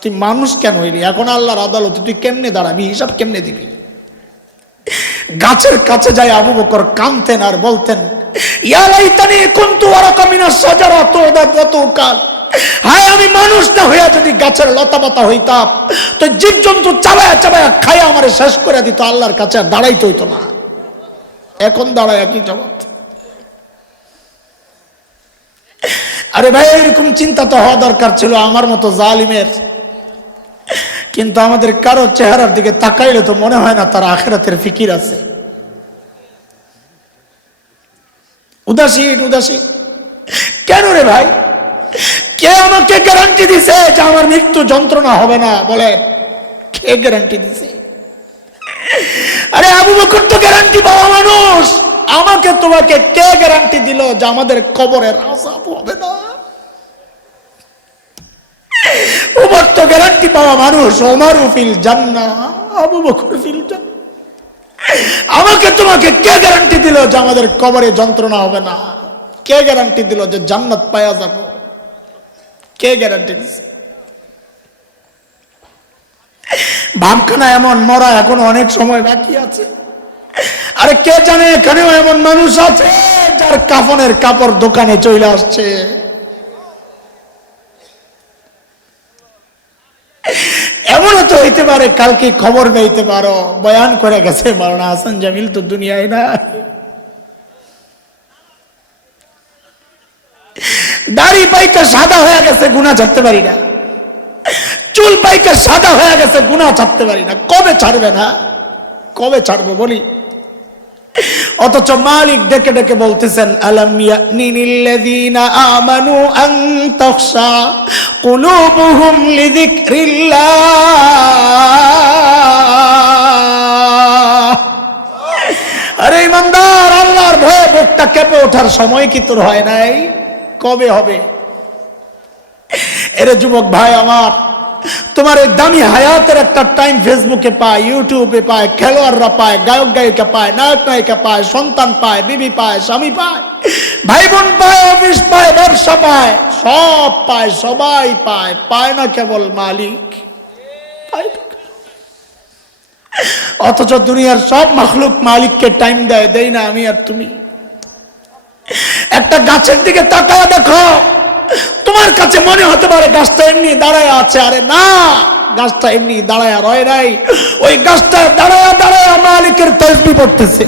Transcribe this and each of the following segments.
তুই মানুষ কেন হইলি? এখন আল্লাহর আদালতে তুই কেমনে দাঁড়াবি? হিসাব কেমনে দিবি? গাছের কাছে যায় আবু বকর কাঁদতেন আর বলতেন, ইয়া লাইতানি কুনতু ওয়ারাকা মিনাশ শাজারা তুদাতুকাল, হায় আমি মানুষ না হইয়া যদি গাছের লতাপাতা হইতাম তো জীবজন্তু চাবায়া চাবায়া খায়া আমারে শেষ করে দিত, আল্লাহর কাছে আর দাঁড়াইতে হইতো না। এখন দাঁড়ায় কি জবাব? আরে ভাই, এরকম চিন্তা তো হওয়া দরকার ছিল আমার মতো জালিমের। কিন্তু আমাদের কারো চেহারার দিকে তাকাইলে তো মনে হয় না তার আখিরাতের ফিকির আছে। উদাসীন উদাসীন কেন রে ভাই? কে আমাকে গ্যারান্টি দিছে যে আমার মৃত্যু যন্ত্রণা হবে না? বলেন, কে গ্যারান্টি দিছে? আরে আবু বকর তো গ্যারান্টি পাওয়া মানুষ, আমাকে তোমাকে কে গ্যারান্টি দিল যে আমাদের কবরের আযাব হবে না? ওমর তো গ্যারান্টি পাওয়া মানুষ, ওমরু ফিল জান্নাহ আবু বকর ফিল জান্নাহ। আমাকে তোমাকে কে গ্যারান্টি দিল যে আমাদের কবরে যন্ত্রণা হবে না? কে গ্যারান্টি দিল যে জান্নাত পাওয়া যাবে? কে গ্যারান্টি দিছে? ভাবখানা এমন মরা এখন অনেক সময় বাকি আছে। আরে কে জানে এখানেও এমন মানুষ আছে যার কাফনের কাপড় দোকানে চলে আসছে। এমনও তো হইতে পারে কালকে খবর পেতে পারো বয়ান করে গেছে মাওলানা হাসান জামিল তো দুনিয়ায় না। দাড়ি পাইকা সাদা হয়ে গেছে, গুনাহ ছাড়তে পারি না। চুল পাইকা সাদা হয়ে গেছে, গুনাহ ছাড়তে পারি না। কবে ছাড়বে না? কবে ছাড়বো বলি? অথচ মালিক ডেকে ডেকে বলতেছেন, আলাম ইয়ানিনিল্লাযীনা আমানু আন তাখশা কুলুবুহুম লিযিকরিল্লাহ। আরে ইমানদার, আল্লাহর ভয়ে বুকটা কেঁপে ওঠার সময় কি তোর হয় নাই? কবে হবে? এরে যুবক ভাই আমার, তোমার এই দামি হায়াতের একটা টাইম ফেসবুকে পায়, ইউটিউবে পায়, খেলোয়াড়রা পায়, গায়ক গায়িকা পায়, নায়ক নায়িকা পায়, সন্তান পায়, বিবি পায়, স্বামী পায়, ভাই বোন পায়, অফিস পায়, ব্যবসা পায়, সব পায়, সবাই পায়। পায় না কেবল মালিক। অথচ দুনিয়ার সব মাখলুক মালিককে টাইম দেয়, দেই না আমি আর তুমি? একটা গাছের দিকে তাকায় দেখো, তোমার কাছে মনে হতে পারে গাছটা এমনি দাঁড়ায় আছে। আরে না, গাছটা এমনি দাঁড়ায় রয় নাই, ওই গাছটা দাঁড়ায় দাঁড়ায় মালিকের তাসবিহ পড়তেছে।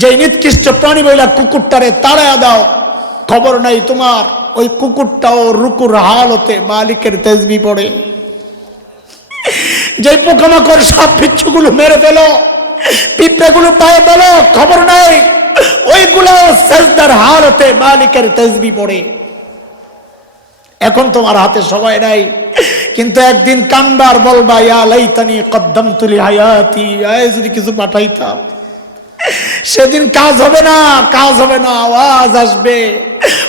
যে নিকৃষ্ট প্রাণী বইলা কুকুরটারে তাড়ায়া দাও, খবর নাই তোমার ওই কুকুরটাও রুকুর হালতে মালিকের তাসবিহ পড়ে। যে পোকামাকড় সাপ বিচ্ছুগুলো মেরে ফেলো, পিঁপড়েগুলো পায়ে ফেলো, খবর নাই ওইগুলো সাজদার হালতে মালিকের তাসবিহ পড়ে। এখন তোমার হাতে সময় নাই, কিন্তু একদিন কানবার বলবা, ইয়া লাইতানি কদ্দামতু লিহায়াতি, যদি কিছু পাঠাইতাম। সেদিন কাজ হবে না, কাজ হবে না, আওয়াজ আসবে,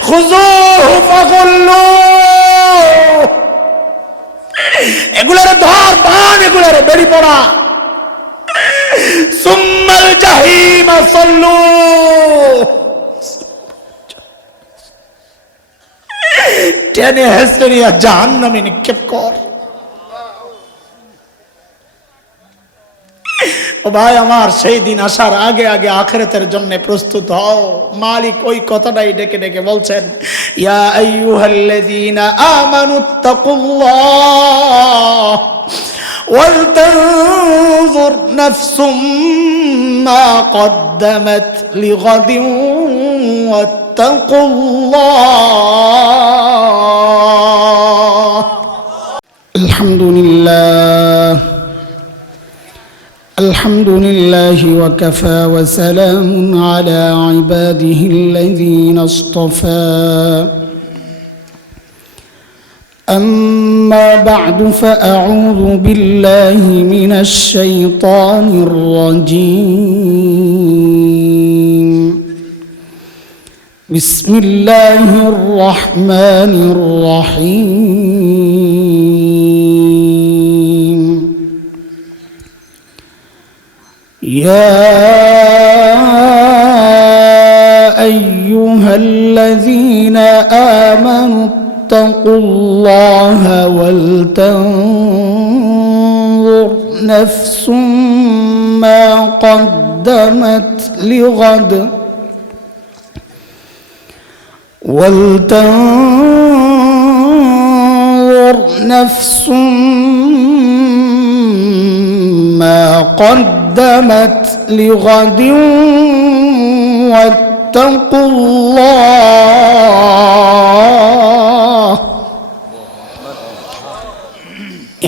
খুযুহু ফাগুল্লু, এগুলারে ধর, বান এগুলারে বেরি পড়া, সুম্মাল জাহিমা সাল্লু, টেনে হেসড়ে নিয়ে জাহান্নামে নিক্ষেপ কর। ও ভাই আমার, সেই দিন আসার আগে আগে আখিরাতের জন্য প্রস্তুত হও। মালিক ওই কথাটাই ডেকে ডেকে বলছেন, ইয়া আইয়ুহাল্লাযীনা আমানুত্তাকুল্লাহ ওয়ালতানজুর নাফসুম মা কদ্দামাত লিগাদিন ওয়াত্তাকুল্লাহ। আলহামদুলিল্লাহ, الحمد لله وكفى وسلام على عباده الذين اصطفى. أما بعد فأعوذ بالله من الشيطان الرجيم. بسم الله الرحمن الرحيم. يا أيها الذين آمنوا اتقوا الله ولتنظر نفس ما قدمت لغد ولتنظر نفس ما قدمت لغد واتقوا الله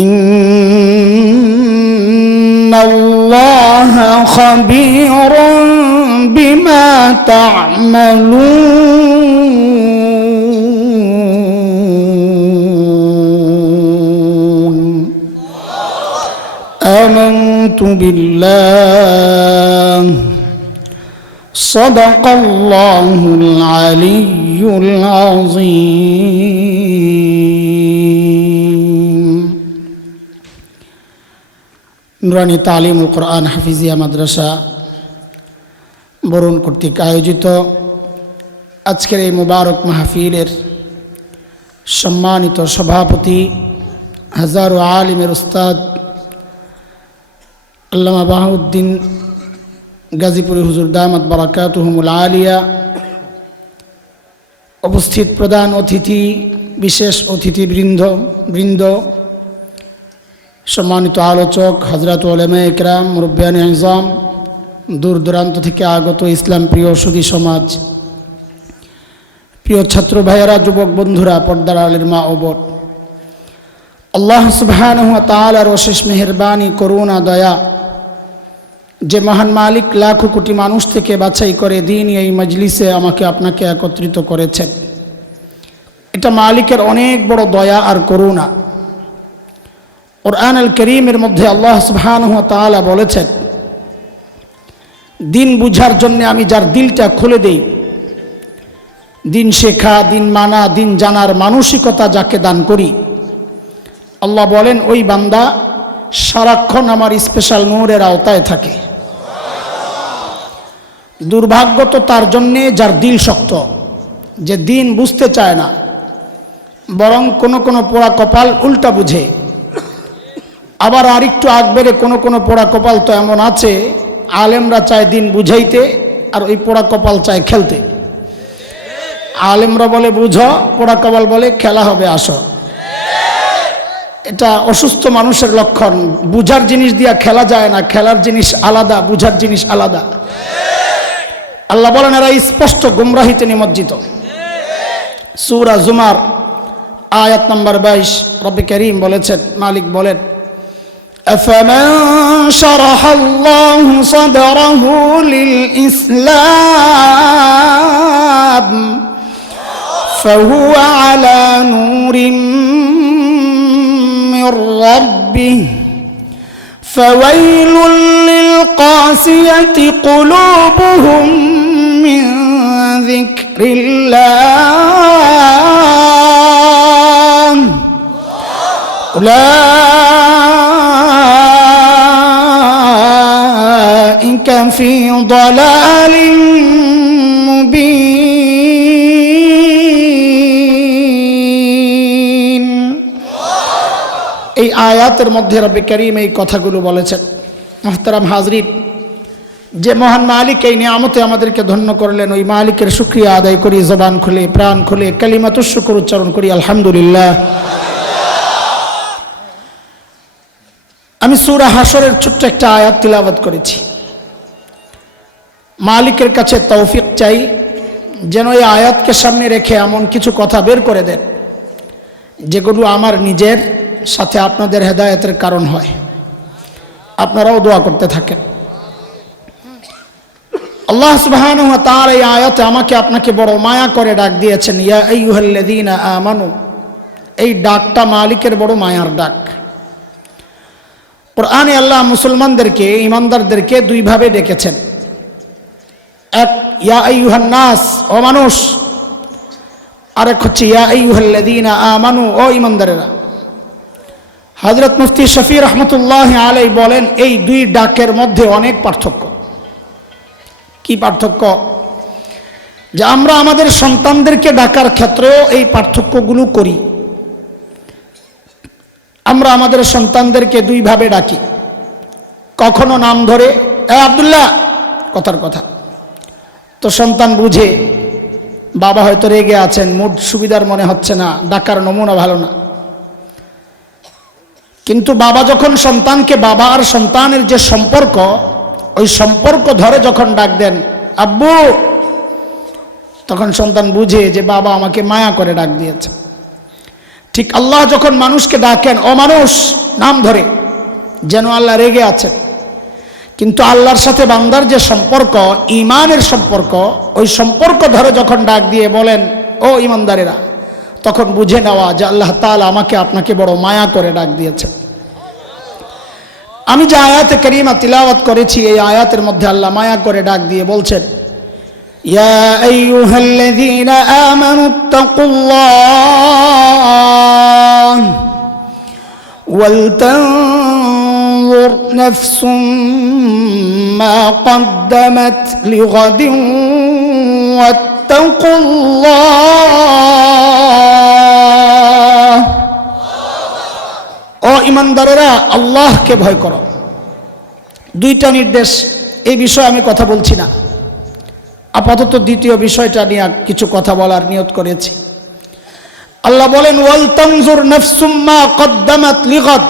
إن الله خبير بما تعملون آمنت بالله صدق الله العلي العظيم নুরানি তালিমুল কোরআন হাফিজিয়া মাদ্রাসা বরুণ কর্তৃক আয়োজিত আজকের এই মুবারক মাহফিলের সম্মানিত সভাপতি হাজারো আলিমের উস্তাদ আল্লামা বাহাউদ্দিন গাজীপুরি হুজুর দামাত বারাকাতুহুমুল আলিয়া, উপস্থিত প্রধান অতিথি, বিশেষ অতিথিবৃন্দ, সম্মানিত আলোচক, হযরত উলামায়ে ইকরাম, মুরব্বিয়ানে ইজম, দূর দূরান্ত থেকে আগত ইসলাম প্রিয় সুধী সমাজ, প্রিয় ছাত্র ভাইয়েরা, যুবক বন্ধুরা, পর্দার আলের মা ও বোন, আল্লাহ সুবহানাহু ওয়া তাআলার অশেষ মেহেরবানি, করুণা, দয়া, যে মহান মালিক লাখো কোটি মানুষ থেকে বাছাই করে দিন এই মজলিসে আমাকে আপনাকে একত্রিত করেছেন, এটা মালিকের অনেক বড় দয়া আর করুণা। কুরআনুল কারীমের মধ্যে আল্লাহ সুবহানাহু ওয়া তাআলা বলেছেন, দিন বুঝার জন্য আমি যার দিলটা খুলে দেই, দিন শেখা, দিন মানা, দিন জানার মানসিকতা যাকে দান করি, আল্লাহ বলেন ওই বান্দা সারাক্ষণ আমার স্পেশাল নূরের আওতায় থাকে। দুর্ভাগ্য তো তার জন্যে যার দিল শক্ত, যে দিন বুঝতে চায় না, বরং কোনো পোড়া কপাল উল্টা বুঝে। আবার আরেকটু আগবেড়ে কোনো পোড়া কপাল তো এমন আছে, আলেমরা চায় দিন বুঝাইতে আর ওই পোড়া কপাল চায় খেলতে। আলেমরা বলে বুঝো, পোড়া কপাল বলে খেলা হবে আসো। এটা অসুস্থ মানুষের লক্ষণ। বুঝার জিনিস দিয়া খেলা যায় না, খেলার জিনিস আলাদা, বুঝার জিনিস আলাদা। আল্লাহ বলেন এরা স্পষ্ট গুমরাহিতে নিমজ্জিত। সূরা জুমার আয়াত নম্বর 22 রব্বে কারীম বলেছেন, মালিক বলেন, أفمن شرح الله صدره للإسلام فهو على نور من ربه فويل للقاسية قلوبهم من ذكر الله أولئك في ضلال مبين। এই আয়াতের মধ্যে রব্বে কারীম এই কথাগুলো বলেছেন। মুহতারাম হাজরিন, যে মহান মালিক এই নিয়ামতে আমাদেরকে ধন্য করলেন, ওই মালিকের শুকরিয়া আদায় করি, জবান খুলে, প্রাণ খুলে কালিমাতুশ শুকর উচ্চারণ করি, আলহামদুলিল্লাহ। আমি সূরা হাশরের ছোট্ট একটা আয়াত তিলাওয়াত করেছি। মালিকের কাছে তৌফিক চাই যেন এই আয়াতকে সামনে রেখে এমন কিছু কথা বের করে দেন যেগুলো আমার নিজের সাথে আপনাদের হেদায়েতের কারণ হয়। আপনারাও দোয়া করতে থাকেন। আল্লাহ সুবহানাহু ওয়া তাআলা এই আয়াতে আমাকে আপনাকে বড় মায়া করে ডাক দিয়েছেন, ইয়া আইয়ুহাল্লাযীনা আমানু। এই ডাকটা মালিকের বড় মায়ার ডাক। কোরআনে আল্লাহ মুসলমানদেরকে, ইমানদারদেরকে দুইভাবে ডেকেছেন। এক, ইয়া আইয়ুহান নাস, ও মানুষ। আরেক হচ্ছে ইয়া আইয়ুহাল্লাযীনা আমানু, ও ইমানদারেরা। হযরত মুফতি শফি রহমতুল্লাহ আলাইহি বলেন, এই দুই ডাকের মধ্যে অনেক পার্থক্য। কি পার্থক্য? যে আমরা আমাদের সন্তানদেরকে ডাকার ক্ষেত্রেও এই পার্থক্যগুলো করি। আমরা আমাদের সন্তানদেরকে দুই ভাবে ডাকি, কখনো নাম ধরে, এ আব্দুল্লাহ, কথার কথা। তো সন্তান বুঝে বাবা হয়তো রেগে আছেন, মুড সুবিধার মনে হচ্ছে না, ডাকার নমুনা ভালো না। কিন্তু বাবা যখন সন্তানকে, বাবা আর সন্তানের যে সম্পর্ক, ওই সম্পর্ক ধরে যখন ডাক দেন আব্বু, তখন সন্তান বুঝে যে বাবা আমাকে মায়া করে ডাক দিয়েছে। ঠিক আল্লাহ যখন মানুষকে ডাকেন ও মানুষ নাম ধরে, যেন আল্লাহ রেগে আছেন। কিন্তু আল্লাহর সাথে বান্দার যে সম্পর্ক, ঈমানের সম্পর্ক, ওই সম্পর্ক ধরে যখন ডাক দিয়ে বলেন ও ঈমানদারেরা, তখন বুঝে নেওয়া যে আল্লাহ তাআলা আমাকে আপনাকে বড় মায়া করে ডাক দিয়েছে। আমি যে আয়াতে কারিমা তিলাওয়াত করেছি, এই আয়াতের মধ্যে আল্লাহ মায়া করে ডাক দিয়ে বলছেন, ইয়া আইয়ুহাল্লাযীনা আমানুত্তাকুল্লাহ ওয়াল তানজুর নাফসুম মা কদ্দামাত লিগাদিন ওয়াত্তাকুল্লাহ। ও ঈমানদারেরা, আল্লাহকে ভয় করো। দুইটা নির্দেশ, এই বিষয়ে আমি কথা বলছি না, আপাতত দ্বিতীয় বিষয়টা নিয়ে কিছু কথা বলার নিয়ত করেছি। আল্লাহ বলেন ওয়াল তানজুর নাফসুম মা কদ্দামাত লিগাদ।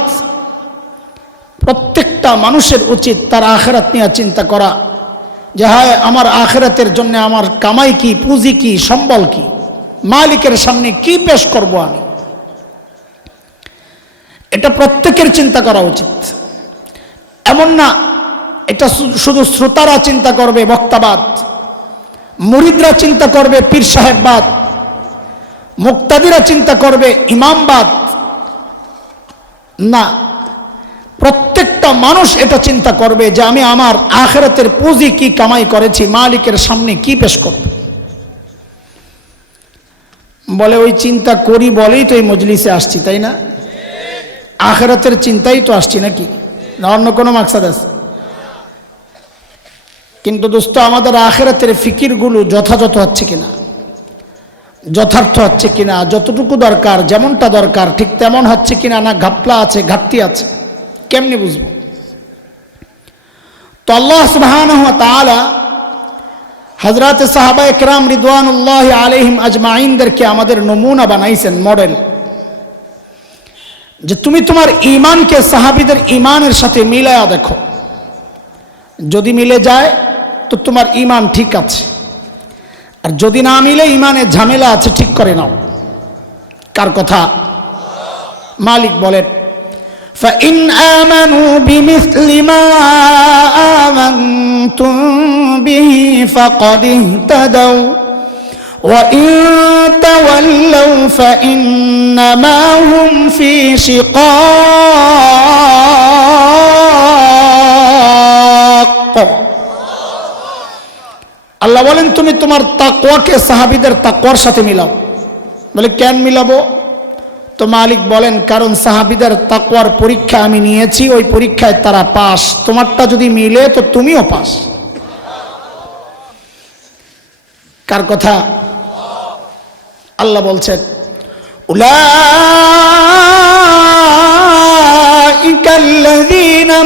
প্রত্যেকটা মানুষের উচিত তার আখিরাত নিয়ে চিন্তা করা, যে হায় আমার আখিরাতের জন্য আমার কামাই কি, পুঁজি কি, সম্বল কি, মালিকের সামনে কি পেশ করব আমি। এটা প্রত্যেকের চিন্তা করা উচিত। এমন না এটা শুধু শ্রোতারা চিন্তা করবে বক্তাবাদ, মুরিদরা চিন্তা করবে পীর সাহেববাদ, মুক্তাদিরা চিন্তা করবে ইমামবাদ, না, প্রত্যেকটা মানুষ এটা চিন্তা করবে যে আমি আমার আখিরাতের পুঁজি কি কামাই করেছি, মালিকের সামনে কি পেশ করব। বলে ওই চিন্তা করি বলেই তো এই মজলিসে আসছি, তাই না? আখিরাতের চিন্তাই তো আসছি, নাকি না অন্য কোনো মাকসাদ আছে? কিন্তু দোস্ত, আমাদের আখিরাতের ফিকিরগুলো যথাযথ হচ্ছে কিনা, যথার্থ হচ্ছে কিনা, যতটুকু দরকার, যেমনটা দরকার ঠিক তেমন হচ্ছে কিনা, না ঘাপলা আছে, ঘাটতি আছে, কেমনি বুঝবো? তো আল্লাহ সুবহানাহু ওয়া তাআলা হযরত সাহাবায়ে কেরাম রিদওয়ানুল্লাহি আলাইহিম আজমাইনদেরকে আমাদের নমুনা বানাইছেন, মডেল, যে তুমি তোমার ঈমানকে সাহাবীদের ঈমানের সাথে মিলায়া দেখো। যদি মিলে যায় তো তোমার ঈমান ঠিক আছে, আর যদি না মিলে ঈমানের ঝামেলা আছে, ঠিক করে নাও। কার কথা? মালিক বলেন فَإِنْ آمَنُوا بِمِثْلِ مَا آمَنْتُمْ بِهِ فَقَدِ اهْتَدَوْا وَإِنْ تَوَلَّوْا فَإِنَّمَا هُمْ فِي شِقَاقٍ। আল্লাহ বলেন তুমি তোমার তাকওয়াকে সাহাবীদের তাকওয়ার সাথে মিলাও। বলে কেন মিলাবো? তো মালিক বলেন কারণ সাহাবীদের তাকওয়ার পরীক্ষা আমি নিয়েছি, ওই পরীক্ষায় তারা পাস। তোমারটা যদি মিলে তো তুমিও পাস। কার কথা? আল্লাহ বলছেন উলাইকাল্লাযীনা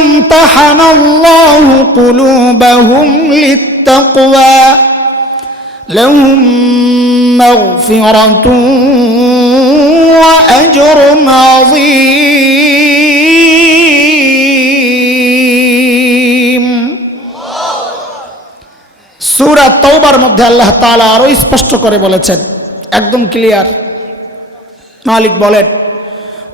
ইমতাহানাল্লাহু কুলুবাহুম লিত্তাকওয়া লাহুম মাগফিরাতুন ওয়া আজরুন আযীম। সূরা তাওবার মধ্যে আল্লাহ তাআলা আরো স্পষ্ট করে বলেছেন, একদম ক্লিয়ার। মালিক বলেন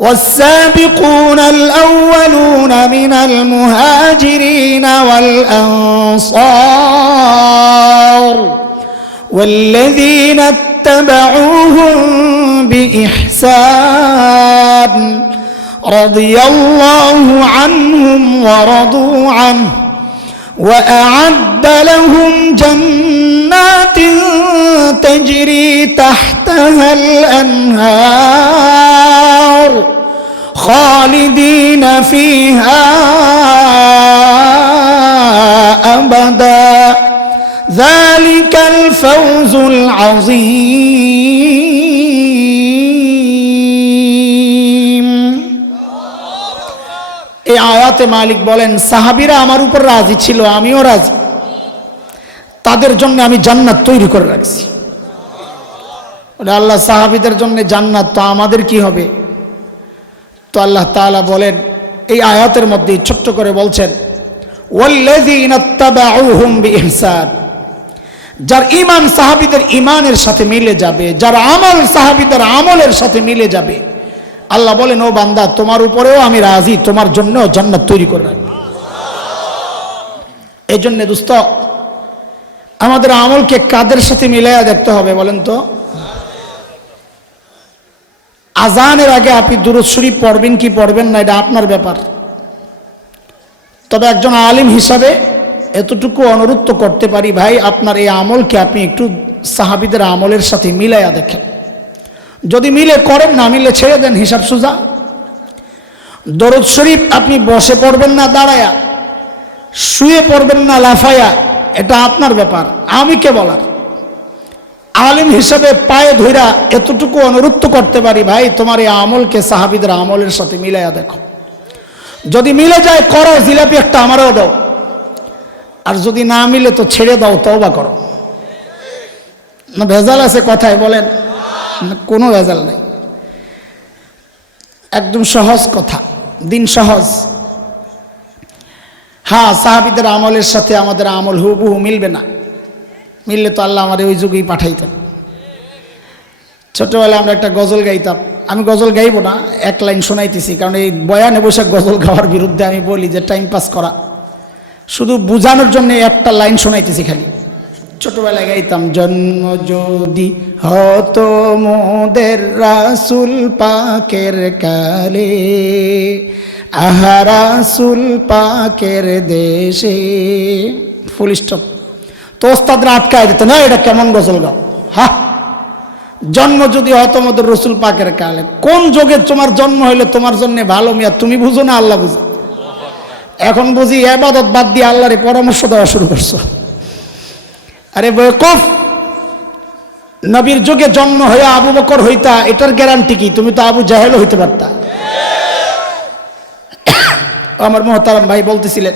والسابقون الأولون من المهاجرين والأنصار والذين اتبعوهم بإحسان رضي الله عنهم ورضوا عنه وأعد لهم جنات تجري تحتها الأنهار خالدين فيها أبدا ذلك الفوز العظيم। এই আয়াতে মালিক বলেন সাহাবীরা আমার উপর রাজি ছিল, আমিও রাজি, তাদের জন্য আমি জান্নাত তৈরি করে রাখছি। আল্লাহ সাহাবীদের জন্য জান্নাত, তো আমাদের কি হবে? তো আল্লাহ তাআলা বলেন এই আয়াতের মধ্যে ছোট্ট করে বলছেন ওয়াল্লাযীনা ইত্তাবাউহুম বিইহসান, যার ঈমান সাহাবীদের ঈমানের সাথে মিলে যাবে, যার আমল সাহাবীদের আমলের সাথে মিলে যাবে, আল্লাহ বলেন ও বান্দা তোমার উপরেও আমি রাজি, তোমার জন্য জান্নাত তৈরি করে রাখব। এই জন্য দোস্ত আমাদের আমলকে কাদের সাথে মিলাইয়া দেখতে হবে বলেন তো? আজানের আগে আপনি দুরূদ শরীফ পড়বেন কি পড়বেন না এটা আপনার ব্যাপার। তবে একজন আলিম হিসাবে এতটুকু অনুরোধ তো করতে পারি, ভাই আপনার এই আমলকে আপনি একটু সাহাবীদের আমলের সাথে মিলাইয়া দেখেন। যদি মিলে করেন, না মিলে ছেড়ে দেন, হিসাব সোজা। দরুদ শরীফ আপনি বসে পড়বেন না দাঁড়ায়া, শুয়ে পড়বেন না লাফায়া, এটা আপনার ব্যাপার, আমি কে বলার। আলিম হিসাবে পায়ে ধইরা এতটুকু অনুরোধ করতে পারি, ভাই তোমার এই আমলকে সাহাবীদের আমলের সাথে মিলাইয়া দেখো। যদি মিলে যায় করো, জিলাপি একটা আমারও দাও, আর যদি না মিলে তো ছেড়ে দাও, তওবা করো। না ভেজাল আছে কথায় বলেন? কোনো ভেজাল নেই, একদম সহজ কথা, দিন সহজ। হ্যাঁ, সাহাবীদের আমলের সাথে আমাদের আমল হুবহু মিলবে না, মিললে তো আল্লাহ আমাদের ওই যুগেই পাঠাইতেন। ছোটবেলায় আমরা একটা গজল গাইতাম, আমি গজল গাইব না, এক লাইন শোনাইতেছি, কারণ এই বয়ানে বসে গজল গাওয়ার বিরুদ্ধে আমি বলি যে টাইম পাস করা, শুধু বুঝানোর জন্য একটা লাইন শোনাইতেছি খালি। ছোটবেলায় গাইতাম জন্ম যদি হতো মোদের রাসূল পাকের কালে, আহা রাসূল পাকের দেশে, ফুল স্টপ। তো ওস্তাদরা আটকায় দিত, না এটা কেমন গজল গাও? হ্যাঁ, জন্ম যদি হতো মোদের রসুল পাকের কালে, কোন যোগে তোমার জন্ম হইলে তোমার জন্য ভালো মিয়া, তুমি বুঝো না আল্লাহ বুঝো। এখন বুঝি ইবাদত বাদ দিয়ে আল্লাহরে পরামর্শ দেওয়া শুরু করছো। আরে বেওকুফ, নবীর যুগে জন্ম হয়ে আবু বকর হইতা, এটার গ্যারান্টি কি? তুমি তো আবু জাহেলও হইতে পারতা। আমার মুহতারাম ভাই বলতেছিলেন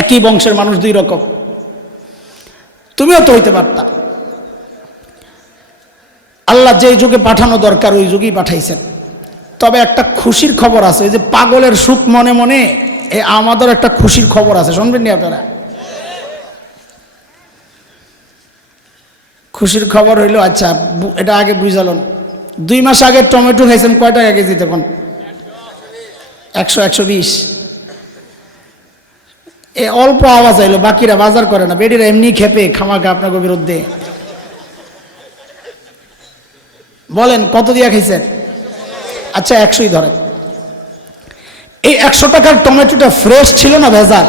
একই বংশের মানুষ দুই রকম, তুমিও তো হইতে পারতা। আল্লাহ যে যুগে পাঠানো দরকার ওই যুগেই পাঠাইছেন। তবে একটা খুশির খবর আছে, ওই যে পাগলের সুখ মনে মনে, আমাদের একটা খুশির খবর আছে, শুনবেন নি আপনারা? খুশির খবর হইল, আচ্ছা এটা আগে বুঝালন, 2 মাস আগে টমেটো খাইছেন কয় টাকা কেজি? তখন 100-120। এ অল্প আওয়াজ আইলো, বাকিরা বাজার করে না, বেডিরা এমনি খেপে খামাখা আপনাকে বিরুদ্ধে। বলেন কত দিয়া খাইছেন? আচ্ছা 100ই ধরেন। এই 100 টাকার টমেটোটা ফ্রেশ ছিল না ভেজাল?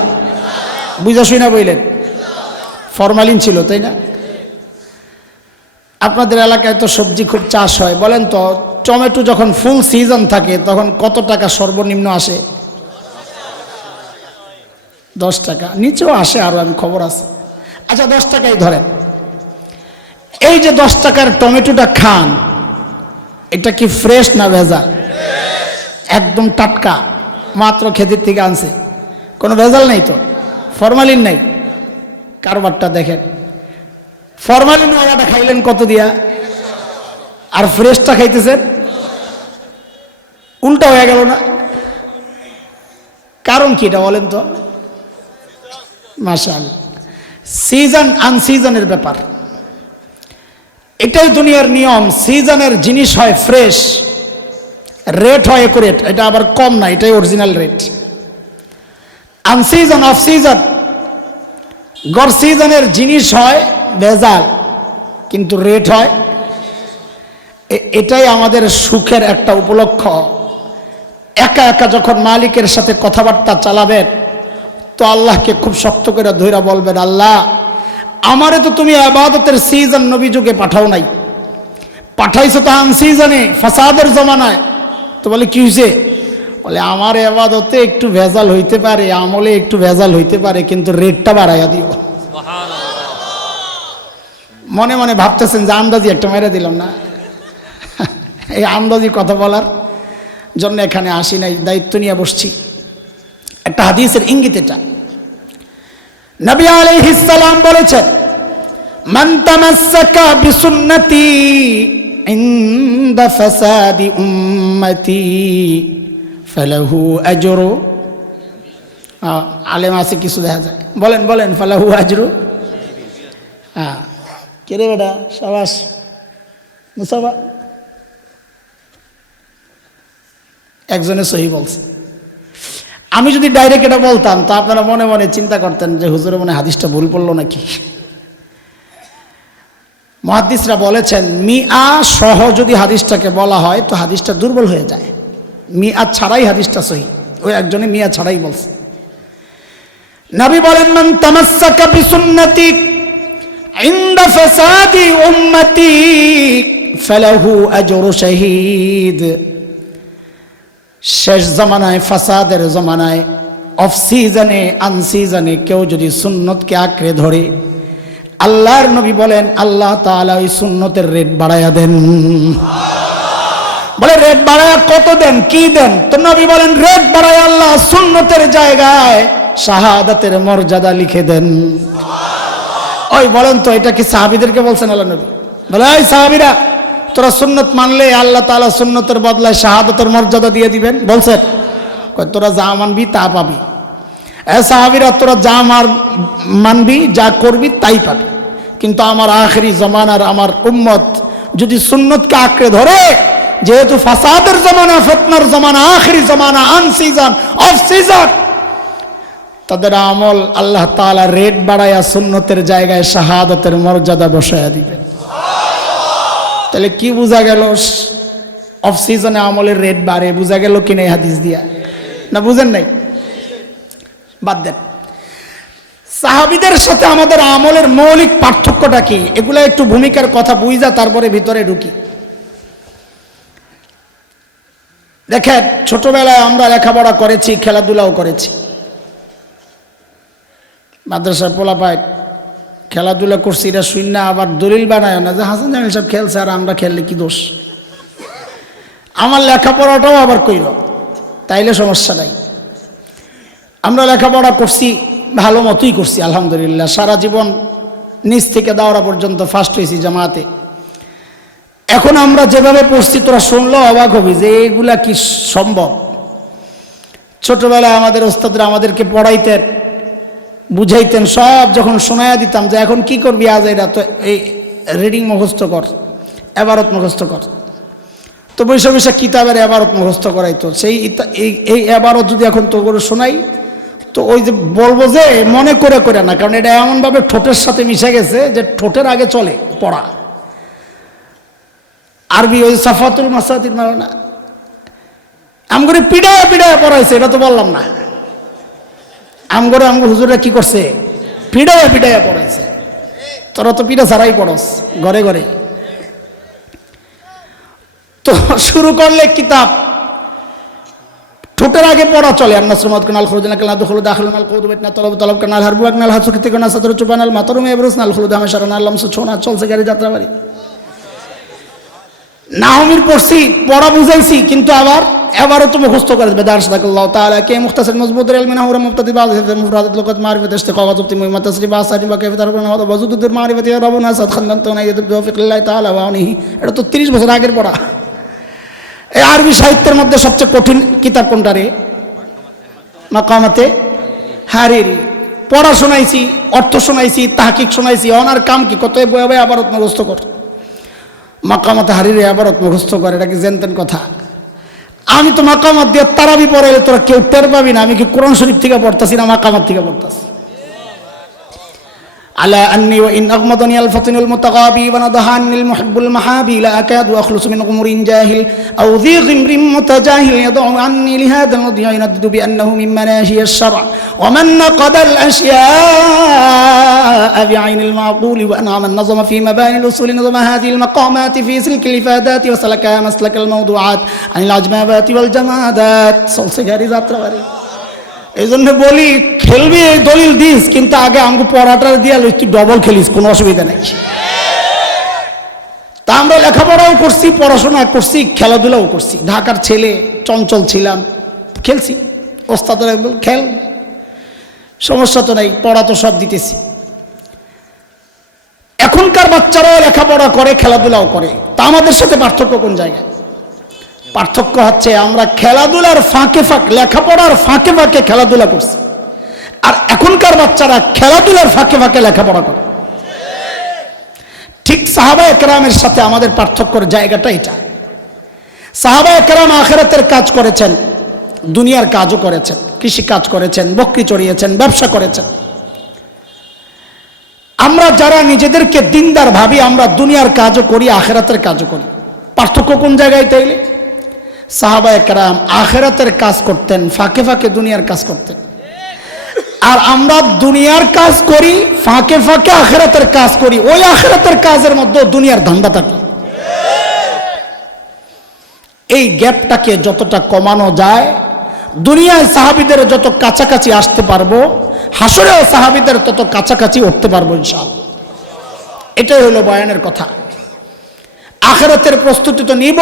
বুঝা শুই না বললেন, ফরমালিন ছিল, তাই না? আপনাদের এলাকায় তো সবজি খুব চাষ হয়, বলেন তো টমেটো যখন ফুল সিজন থাকে তখন কত টাকা সর্বনিম্ন আসে? 10 টাকা, নিচেও আসে আরো, আমি খবর আছে। আচ্ছা 10 টাকাই ধরেন। এই যে 10 টাকার টমেটোটা খান, এটা কি ফ্রেশ না ভেজাল? একদম টাটকা, মাত্র ক্ষেতের থেকে আনছে, কোনো ভেজাল নেই তো, ফরমালিন নাই। কারবারটা দেখেন, ফরমালিন ওয়ালাটা খাইলেন কত দিয়া, আর ফ্রেশটা খাইতেছেন, উল্টা হয়ে গেল না? কারণ কি এটা বলেন তো? মাশাআল্লাহ, সিজন আনসিজনের ব্যাপার, এটাই দুনিয়ার নিয়ম। সিজনের জিনিস হয় ফ্রেশ, রেট হয় একুরেট, এটা আবার কম না, এটাই অরিজিনাল রেট। আনসিজন অফ সিজন, গড় সিজনের জিনিস হয় ভেজাল, কিন্তু রেট হয়। এটাই আমাদের সুখের একটা উপলক্ষ। একা একা যখন মালিকের সাথে কথাবার্তা চালাবেন, তো আল্লাহকে খুব শক্ত করে ধইরা বলবেন, আল্লাহ আমারে তো তুমি ইবাদতের সিজন নবী যুগে পাঠাও নাই, পাঠাইছো তো আনসিজনে, ফাসাদের জমানায়। তো বলে কি হয়েছে? বলে আমার ইবাদতে একটু ভেজাল হইতে পারে, আমলে একটু ভেজাল হইতে পারে, কিন্তু রেটটা বাড়াইয়া দিও। মনে মনে ভাবতেছেন যে আন্দাজি একটা মেরে দিলাম না? এই আন্দাজি কথা বলার জন্য এখানে আসি নাই, দায়িত্ব নিয়ে বসছি। একটা হাদিসের ইঙ্গিত এটা। নবী আলাইহিস সালাম বলেছেন, মান তামাসসাকা বিসুন্নতি ইনদা ফাসাদি উম্মতি ফালাহু আজরু, আলেম আছে কিছু দেখা যায়, বলেন বলেন, ফালাহু আজরু। কে রে বেটা, শাবাশ মুসাফা, একজনে সহি বলছে। আমি যদি ডাইরেক্ট এটা বলতাম তা আপনারা মনে মনে চিন্তা করতেন যে হুজুরে মনে হাদিসটা ভুল পড়লো নাকি। মুহাদ্দিসরা বলেছেন মিআ সহ যদি হাদিসটাকে বলা হয় তো হাদিসটা দুর্বল হয়ে যায়, মিআ ছাড়াই হাদিসটা সহি। ওই একজনে মিআ ছাড়াই বলছে। নবী বলেন, মান তামাসসাকা বিসুন্নতি ইনদা ফাসাদি উম্মতি ফালাহু আজরু শাহীদ। শেষ জামানায়, ফাসাদের জামানায়, অফ সিজনে আনসিজনে কেউ যদি সুন্নতকে আঁকড়ে ধরে, আল্লাহর নবী বলেন আল্লাহ তাআলা ওই সুন্নতের রেট বাড়ায়া দেন। বলে রেট বাড়ায়া কত দেন, কি দেন? তো নবী বলেন রেট বাড়ায়া আল্লাহ সুন্নতের জায়গায় শাহাদাতের মর্যাদা লিখে দেন। ওই বলেন তো এটা কি সাহাবীদেরকে বলছেন আল্লাহ নবী? বলে এই সাহাবীরা, তোরা সুন্নত মানলে আল্লাহ তাআলা সুন্নতের বদলায় শাহাদাতের মর্যাদা দিয়ে দিবেন বলছেন? তোরা যা মানবি তা পাবি। সাহাবীরা, তোরা যা মানবি, যা করবি তাই পাবি। কিন্তু আমার আখেরি জমানার আমার উম্মত যদি সুন্নতকে আঁকড়ে ধরে, যেহেতু ফাসাদের জমানা, ফিতনার জমানা, আখেরি জমানা, আন সিজন, অফ সিজন, তাদের আমল আল্লাহ তাআলা রেট বাড়ায়া সুন্নতের জায়গায় শাহাদাতের মর্যাদা বসায়া দিবেন। তাহলে কি বোঝা গেল? অফ সিজনে আমলের রেট বাড়ে, বোঝা গেল কিনা এই হাদিস দিয়া? না বুঝেন নাই? বাদ দেন। সাহাবীদের সাথে আমাদের আমলের মৌলিক পার্থক্যটা কি, এগুলা একটু ভূমিকার কথা বুঝা তারপরে ভিতরে ঢুকি। দেখেন, ছোটবেলায় আমরা লেখাপড়া করেছি, খেলাধুলাও করেছি। মাদ্রাসার পোলাপাই খেলাধুলা করছি, এটা শূন্য আবার দলিল বানায় না যে হাসান জামিল সাহেব খেলছে আর আমরা খেললে কি দোষ। আমার লেখাপড়াটাও আবার কইল, তাইলে সমস্যা নাই। আমরা লেখাপড়া করছি, ভালো মতোই করছি আলহামদুলিল্লাহ। সারা জীবন নিচ থেকে দাওরা পর্যন্ত ফার্স্ট হয়েছি জামাতে। এখন আমরা যেভাবে পড়ছি তোরা শুনলো অবাক হবি যে এইগুলা কি সম্ভব। ছোটবেলায় আমাদের ওস্তাদরা আমাদেরকে পড়াইতেন, বুঝাইতেন, সব যখন শোনায়া দিতাম যে এখন কি করবি আজ, এরা তো এই রিডিং মুখস্থ কর, এবারত মুখস্থ কর। তো বৈশা বৈশা কিতাবের এবারত মুখস্থ করাইতো। সেই এই এবারত যদি এখন তো করে শোনাই তো ওই যে বলবো যে মনে করে করে না, কারণ এটা এমনভাবে ঠোঁটের সাথে মিশে গেছে যে ঠোঁটের আগে চলে পড়া। আরবি ওই সাফাতুল মাসাতির মানে না, আমগরে পিড়ায় পিড়ায় পড়াইছে, এটা তো বললাম না। আমগরে হুজুরা কি করছে? পিড়ায় পিড়ায় পড়াইছে। তোরা তো পিড়া ছাড়াই পড়স ঘরে ঘরে। তো শুরু করলে কিতাব ঠোঁটের আগে পড়া চলে। আর নাসরুমাত কানাল খুরুজানা কানাল দুখুলু দাখিলুল কউদুবাতনা তলব তলব কানাল হারবু কানাল হাসু কিতে কানাল সাদর চুবানাল মাতরুমে এবরুসনাল খুলু দামে শারানাল লামসু ছোনা চলছে গাড়ি যাত্রাবাড়ি। নাহমির পড়ছি, পড়া বুঝাইছি, কিন্তু আবার এবারও তো মুখস্থ করে দেবে। দারসাদাকাল্লাহু তাআলা কে মুখতাসির মজবুতুল ইলমি নাহুরা মুবতাদি বাযি মুফরাদাত লুগাত মারিফাত ইস্তিকাওয়া যুবতি মুহিম্মাত তাসরিফ আসারি বা কাইফা তারবুনা ওয়া ওয়াজুদুর মারিফাতি রাব্বুনা সাদ খান্দানতুনা ইয়াদু বিওয়াফিকিল্লাহি তাআলা ওয়া আউনিহি। এটা তো 30 বছর আগের পড়া। এই আরবি সাহিত্যের মধ্যে সবচেয়ে কঠিন কিতাব কোনটা রে? মাকামাতে হারিরি। পড়া শোনাইছি, অর্থ শোনাইছি, তাহকিক শোনাইছি, অনার কাম কি? কত বয়ে বয়ে আবারত মুখস্থ কর। মাকামাতে হারিরি আবারত মুখস্থ করে, এটা কি জানতেন কথা? আমি তো মাকামাত দিয়ে তারাবি পড়াইলে তোরা কেউ টের পাবি না আমি কি কোরআন শরীফ থেকে পড়তাছি না মাকামাত থেকে পড়তাছি। على أني وإن أغمضني الفطن المتغابي ونضحني المحب المحابي لا أكاد أخلص من غمر جاهل أو ذي غمر متجاهل يضع عني لهذا المضيع يندد بأنه من مناهي الشرع ومن نقد الأشياء بعين المعقول وأنعم النظم في مباني الأصول نظم هذه المقامات في سلك الإفادات وسلكها مسلك الموضوعات عن العجمابات والجمادات صلصقاري ذات رواري. এই জন্য বলি খেলবি এই দলিল দিস, কিন্তু আগে আমাকে পড়াটা দিয়া তুই ডবল খেলিস, কোনো অসুবিধা নেই। তা আমরা লেখাপড়াও করছি, পড়াশোনা করছি, খেলাধুলাও করছি। ঢাকার ছেলে, চঞ্চল ছিলাম, খেলছি, ওস্তাদরা বল খেল, সমস্যা তো নাই, পড়া তো সব দিতেছি। এখনকার বাচ্চারাও লেখাপড়া করে, খেলাধুলাও করে, তা আমাদের সাথে পার্থক্য কোন জায়গায়? পার্থক্য হচ্ছে আমরা খেলাধুলার ফাঁকে ফাঁকে, লেখাপড়ার ফাঁকে ফাঁকে খেলাধুলা করছি, আর এখনকার বাচ্চারা খেলাধুলার ফাঁকে ফাঁকে লেখাপড়া করে। ঠিক সাহাবায়ে কেরামের সাথে আমাদের পার্থক্যের জায়গাটা এটা। সাহাবায়ে কেরাম আখিরাতের কাজ করেছেন, দুনিয়ার কাজও করেছেন, কৃষি কাজ করেছেন, বকরি চড়িয়েছেন, ব্যবসা করেছেন। আমরা যারা নিজেদেরকে দিনদার ভাবি, আমরা দুনিয়ার কাজও করি, আখিরাতের কাজও করি। পার্থক্য কোন জায়গায় তাইলে? সাহাবায়ে কেরাম আখিরাতের কাজ করতেন, ফাঁকে ফাঁকে দুনিয়ার কাজ করতেন, আর আমরা দুনিয়ার কাজ করি, ফাঁকে ফাঁকে আখিরাতের কাজ করি। ওই আখিরাতের কাজের মধ্যে দুনিয়ার ধান্দা থাকে। এই গ্যাপটাকে যতটা কমানো যায়, দুনিয়ায় সাহাবীদের যত কাছাকাছি আসতে পারবো, হাসরেও সাহাবীদের তত কাছাকাছি উঠতে পারবো ইনশাআল্লাহ। এটাই হলো বয়ানের কথা। আখিরাতের প্রস্তুতি তো নিব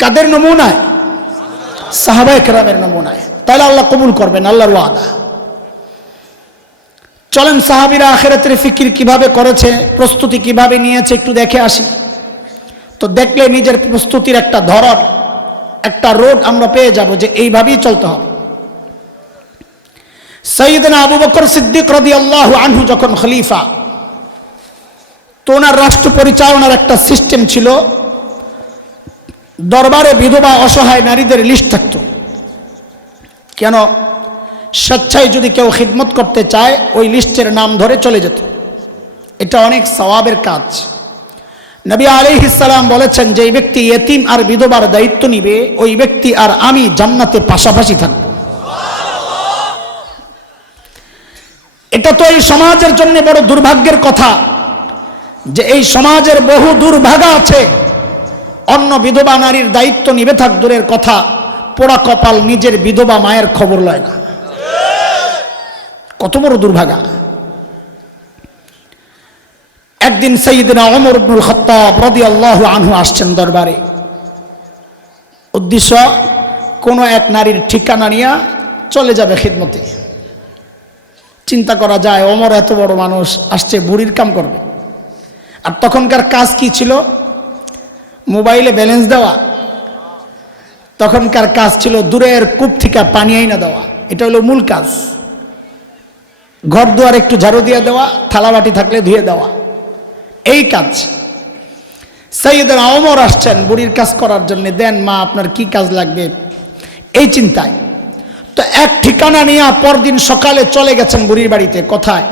কাদের নমুনায়? সাহাবায়ে কেরামের নমুনায়। তাহলে আল্লাহ কবুল করবেন, আল্লাহর ওয়াদা। চলেন সাহাবীরা আখিরাতের ফিকির কিভাবে করেছে, প্রস্তুতি কিভাবে নিয়েছে একটু দেখে আসি। তো দেখলে নিজের প্রস্তুতির একটা ধরন, একটা রোড আমরা পেয়ে যাব যে এইভাবেই চলতে হবে। সাইয়েদনা আবু বকর সিদ্দিক রাদিয়াল্লাহু আনহু যখন খলিফা, তো ওনার রাষ্ট্র পরিচালনার একটা সিস্টেম ছিল। দরবারে বিধবা অসহায় নারীদের লিস্ট থাকতো। কেন? স্বেচ্ছায় যদি কেউ খিদমত করতে চায়, ওই লিস্টের নাম ধরে চলে যেত। এটা অনেক সওয়াবের কাজ। নবী আলাইহিস সালাম বলেছেন, যে ব্যক্তি ইয়েতিম আর বিধবার দায়িত্ব নিবে, ওই ব্যক্তি আর আমি জান্নাতে পাশাপাশি থাকব। এটা তো এই সমাজের জন্য বড় দুর্ভাগ্যের কথা, যে এই সমাজের বহু দুর্ভাগা আছে, অন্য বিধবা নারীর দায়িত্ব নিবে থাক দূরের কথা, পোড়া কপাল নিজের বিধবা মায়ের খবর লয় না। কত বড় দুর্ভাগা। একদিন সাইয়েদনা ওমর ইবনুল খাত্তাব রাদিয়াল্লাহু আনহু আসছেন দরবারে। উদ্দেশ্য কোনো এক নারীর ঠিকানা নিয়ে চলে যাবে খিদমতে। চিন্তা করা যায়, ওমর এত বড় মানুষ আসছে, বুড়ির কাম করবে। আর তখনকার কাজ কি ছিল? মোবাইলে ব্যালেন্স দেওয়া। তখনকার কাজ ছিল দূরের কূপ থেকে পানি আইনা দেওয়া। এটা হলো মূল কাজ। ঘর দুয়ার একটু ঝাড়ু দিয়ে দেওয়া, থালাবাটি থাকলে ধুয়ে দেওয়া, এই কাজ। সাইয়েদনা ওমর আসছেন বুড়ির কাজ করার জন্য। দেন মা, আপনার কি কাজ লাগবে, এই চিন্তায়। তো এক ঠিকানা নিয়ে পরদিন সকালে চলে গেছেন বুড়ির বাড়িতে। কোথায়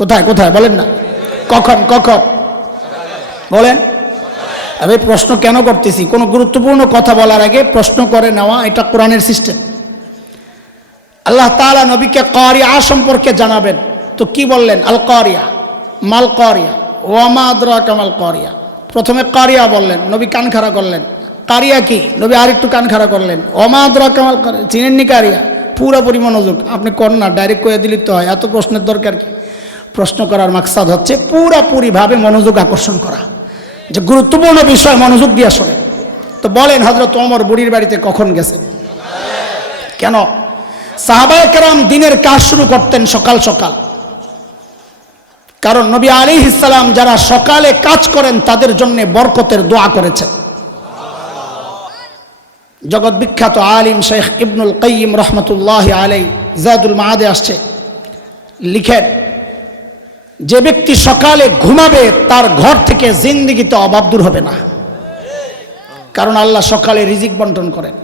কোথায় কোথায় বলেন না? কখন কখন বলেন? আমি প্রশ্ন কেন করতেছি? কোনো গুরুত্বপূর্ণ কথা বলার আগে প্রশ্ন করে নেওয়া, এটা কোরআনের সিস্টেম। আল্লাহ তাআলা নবীকে কারিয়া সম্পর্কে জানাবেন, তো কি বললেন? আল কারিয়া, মাল কারিয়া, ওয়া মা আদরাকা মাল কারিয়া। প্রথমে কারিয়া বললেন, নবী কান খাড়া করলেন। কারিয়া কি? নবী আরেকটু কান খাড়া করলেন। ওয়া মা আদরাকা মাল কারিয়া, চিনেননি কারিয়া? পুরোপুরি মনোযোগ। আপনি কর না, ডাইরেক্ট কয়ে দিলে তো হয়, এত প্রশ্নের দরকার কি? প্রশ্ন করার মাকসাদ হচ্ছে পুরাপুরিভাবে মনোযোগ আকর্ষণ করা, যে গুরুত্বপূর্ণ বিষয় মনোযোগ দিয়ে শোনেন। তো বলেন, হযরত ওমর বুড়ির বাড়িতে কখন গেছেন? কেন? সাহাবায়ে কেরাম দিনের কাজ শুরু করতেন সকাল সকাল। কারণ নবী আলাইহিস সালাম যারা সকালে কাজ করেন তাদের জন্য বরকতের দোয়া করেছেন। জগৎ বিখ্যাত আলিম শেখ ইবনুল কাইয়িম রহমতুল্লাহি আলাইহি জাদুল মাআদে আসছে, লিখেন, যে ব্যক্তি সকালে ঘুমাবে তার ঘর থেকে জিন্দেগিতে অভাব দূর হবে না। কারণ আল্লাহ সকালে রিজিক বন্টন করেন।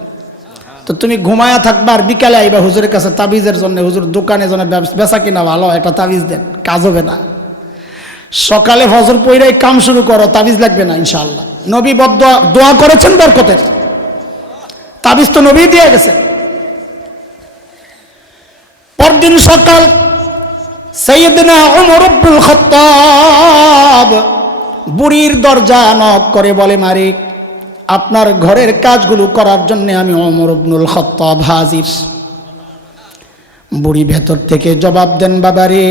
তো তুমি ঘুমায়া থাকবা আর বিকালে আইবা হুজুরের কাছে তাবিজের জন্য, হুজুর দোকানে জন্য বেচা কিনা ভালো, একটা তাবিজ দেন, কাজ হবে না। সকালে ফজর পইরাই কাম শুরু করো, তাবিজ লাগবে না ইনশাআল্লাহ। নবী বদদোয়া দোয়া করেছেন বরকতের, তাবিজ তো নবী দিয়ে গেছেন। পরদিন সকাল সাইয়েদনা ওমর ইবনুল খাত্তাব বুড়ির দরজা নক করে বলে, মালিক, আপনার ঘরের কাজগুলো করার জন্য আমি ওমর ইবনুল খাত্তাব হাজির। বুড়ি ভেতর থেকে জবাব দেন, বাবারে,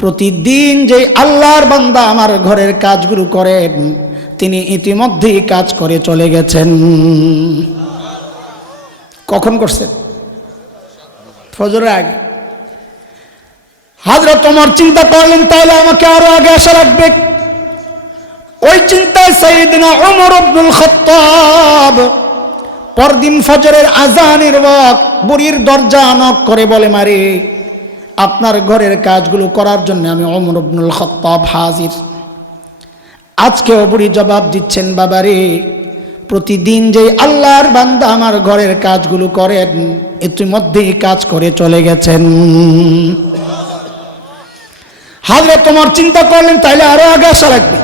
প্রতিদিন যে আল্লাহর বান্দা আমার ঘরের কাজগুলো করেন, তিনি ইতিমধ্যেই কাজ করে চলে গেছেন। কখন করছেন? ফজরের আগে। হযরত ওমর চিন্তা করলেন তাহলে আমাকে আরো আগে আসা লাগবে। ওই চিন্তায় সাইয়েদনা ওমর ইবনুল খাত্তাব পরদিন ফজরের আজানের ওয়াক্ত বুড়ির দরজা নক করে বলে, মারে আপনার ঘরের কাজগুলো করার জন্য আমি ওমর ইবনুল খাত্তাব হাজির। আজকেও বুড়ি জবাব দিচ্ছেন, বাবারে প্রতিদিন যে আল্লাহর বান্দা আমার ঘরের কাজগুলো করেন ইতিমধ্যেই কাজ করে চলে গেছেন। হযরত ওমর চিন্তা করলেন তাইলে আরো আগে আসা লাগবে।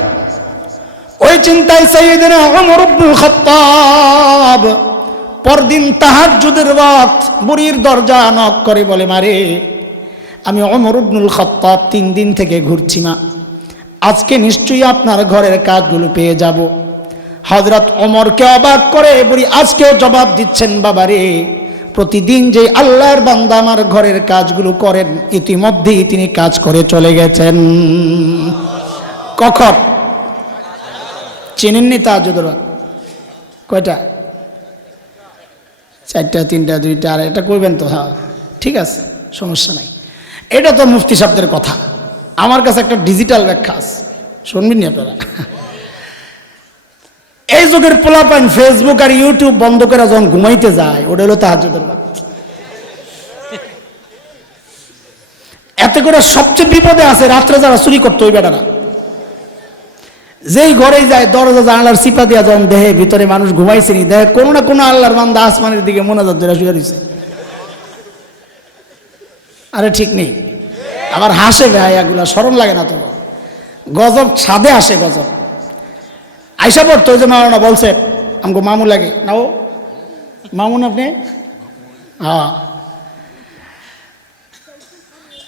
ওই চিন্তায় সাইয়েদনা ওমর ইবনুল খাত্তাব পরদিন তাহাজ্জুদের ওয়াক্ত বুড়ির দরজা নক করে বলে, মারে আমি ওমর ইবনুল খাত্তাব 3 দিন থেকে ঘুরছি না, আজকে নিশ্চয়ই আপনার ঘরের কাজগুলো পেয়ে যাব। হযরত ওমরকে অবাক করে বুড়ি আজকেও জবাব দিচ্ছেন, বাবারে প্রতিদিন যে আল্লাহর বান্দা আমার ঘরের কাজগুলো করেন ইতিমধ্যেই তিনি কাজ করে চলে গেছেন। কখন? চিনেননি তাহাজ্জুদের ওয়াক্ত কয়টা? 4টা, 3টা, 2টা, আর এটা কইবেন তো? হ্যাঁ ঠিক আছে, সমস্যা নাই। এটা তো মুফতি সাহেবদের কথা, আমার কাছে একটা ডিজিটাল ব্যাখ্যা আছে, শুনবেন নি আপনারা? এই যুগের পোলাপাইন ফেসবুক আর ইউটিউব বন্ধ করে যখন ঘুমাইতে যায় ওটা হলো তাহাজ্জুদের ওয়াক্ত। এতে করে সবচেয়ে বিপদে আছে রাত্রে যারা চুরি করতো ওই বেটারা। যেই ঘরেই যায় দরজা জানালার চিপা দিয়া যখন দেহে ভিতরে মানুষ ঘুমাইছে নি, দেখে কোনো না কোনো আল্লাহর বান্দা আসমানের দিকে মোনাজাত ধরে শুয়ে রইছে। আরে ঠিক নেই, আবার হাসে ভাই, এগুলা শরম লাগে না? তো গজব ছাদে আসে, গজব আইসা পড়তো। ওই যে মাওলানা বলছে আমাকে মামু লাগে না, ও মামুন আপনি? হ্যাঁ,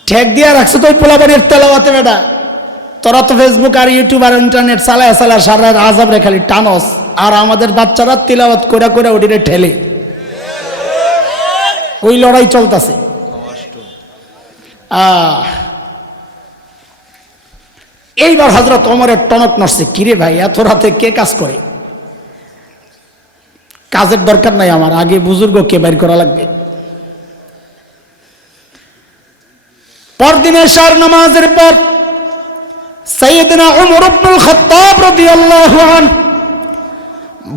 ঠেক দিয়া রাখছে তো ওই পোলাবাড়ির তেলাওয়াতে। বেটা তোরা তো ফেসবুক আর ইউটিউব আর ইন্টারনেট চালায় সারা রাত আজাব রে খালি টানস, আর আমাদের বাচ্চারা তিলাওয়াত করে করে ওটিরে ঠেলে, ওই লড়াই চলতেছে। এইবার হযরত ওমরের টনক নড়ছে, কিরে ভাই এত রাতে কে কাজ করে? কাজের দরকার নাই আমার, আগে বুজুর্গকে বের করা লাগবে। পরদিন এশার নামাজের পর সাইয়েদনা ওমর ইবনুল খাত্তাব রাদিয়াল্লাহু আনহু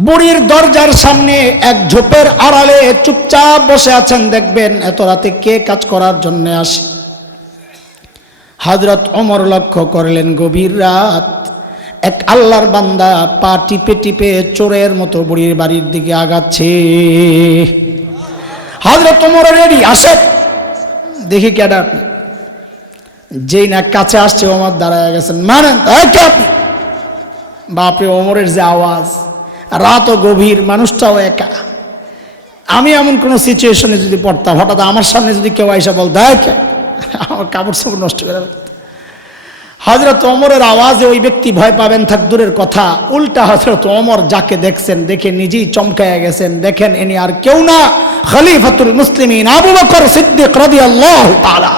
বুড়ির দরজার সামনে এক ঝোপের আড়ালে চুপচাপ বসে আছেন। দেখবেন এত রাতে কে কাজ করার জন্য আসে। হযরত ওমর লক্ষ্য করলেন গভীর রাত এক আল্লাহর বান্দা পা টিপে টিপে চোরের মতো বুড়ির বাড়ির দিকে আগাচ্ছে। হযরত ওমর রেডি, আসে দেখি কেডা। যেই না কাছে আসছে ওমর দাঁড়ায় গেছেন, মানেন বাপরে ওমরের যে আওয়াজ, রাতও গভীর, মানুষটাও একা। আমি এমন কোন সিচুয়েশনে যদি পড়তাম, হঠাৎ আমার সামনে যদি কেউ আইসা বল দেখ, আমার কাপড় সাপড় নষ্ট করে। হযরত ওমরের আওয়াজে ওই ব্যক্তি ভয় পাবেন থাক দূরের কথা, উল্টা হযরত ওমর যাকে দেখছেন দেখে নিজেই চমকায়া গেছেন। দেখেন ইনি আর কেউ না, খলিফাতুল মুসলিমিন আবু বকর সিদ্দিক রাদিয়াল্লাহু তাআলা।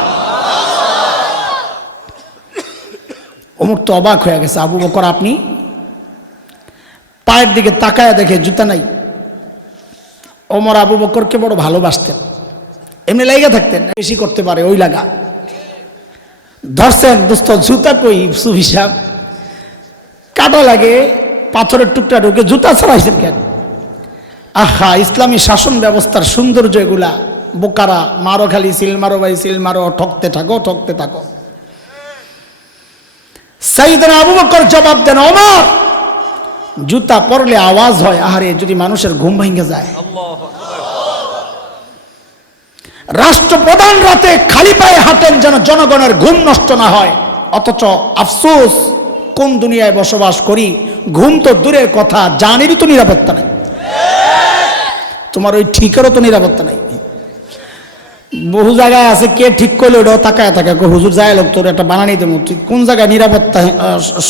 ওমর তো অবাক হয়ে গেছে, আবু বকর আপনি? পায়ের দিকে তাকায় দেখে জুতা নাই। ওমর আবু বকরকে বড় ভালোবাসতেন, এমনি লাইগা থাকতেন, বেশি করতে পারে ওই লাগা। ধরছেন দোস্ত জুতা কই সুফি সাহেব, কাটা লাগে, পাথরের টুকরা ঢুকে জুতা ছাড়াইছেন কেন? আহা, ইসলামী শাসন ব্যবস্থার সৌন্দর্য এগুলা। বোকারা মারো, খালি সিল মারো ভাই সিল মারো, ঠকতে থাকো ঠকতে থাকো। সাইয়েদনা আবু বকর জবাব দেন, ওমর জুতা পরলে আওয়াজ হয়, আহারে যদি মানুষের ঘুম ভেঙে যায়। রাষ্ট্রপ্রধান রাতে খালি পায়ে হাঁটেন যেন জনগণের ঘুম নষ্ট না হয়। অথচ আফসোস, কোন দুনিয়ায় বসবাস করি, ঘুম তো দূরের কথা, জানেরই তো নিরাপত্তা নাই। তোমার ওই ঠিকেরও তো নিরাপত্তা নাই। বহু জায়গায় আছে কে ঠিক করলে ওটাও তাকায় থাকে, হুজুর যায় লোক তোর একটা বানানি দেবো, তুই কোন জায়গায় নিরাপত্তা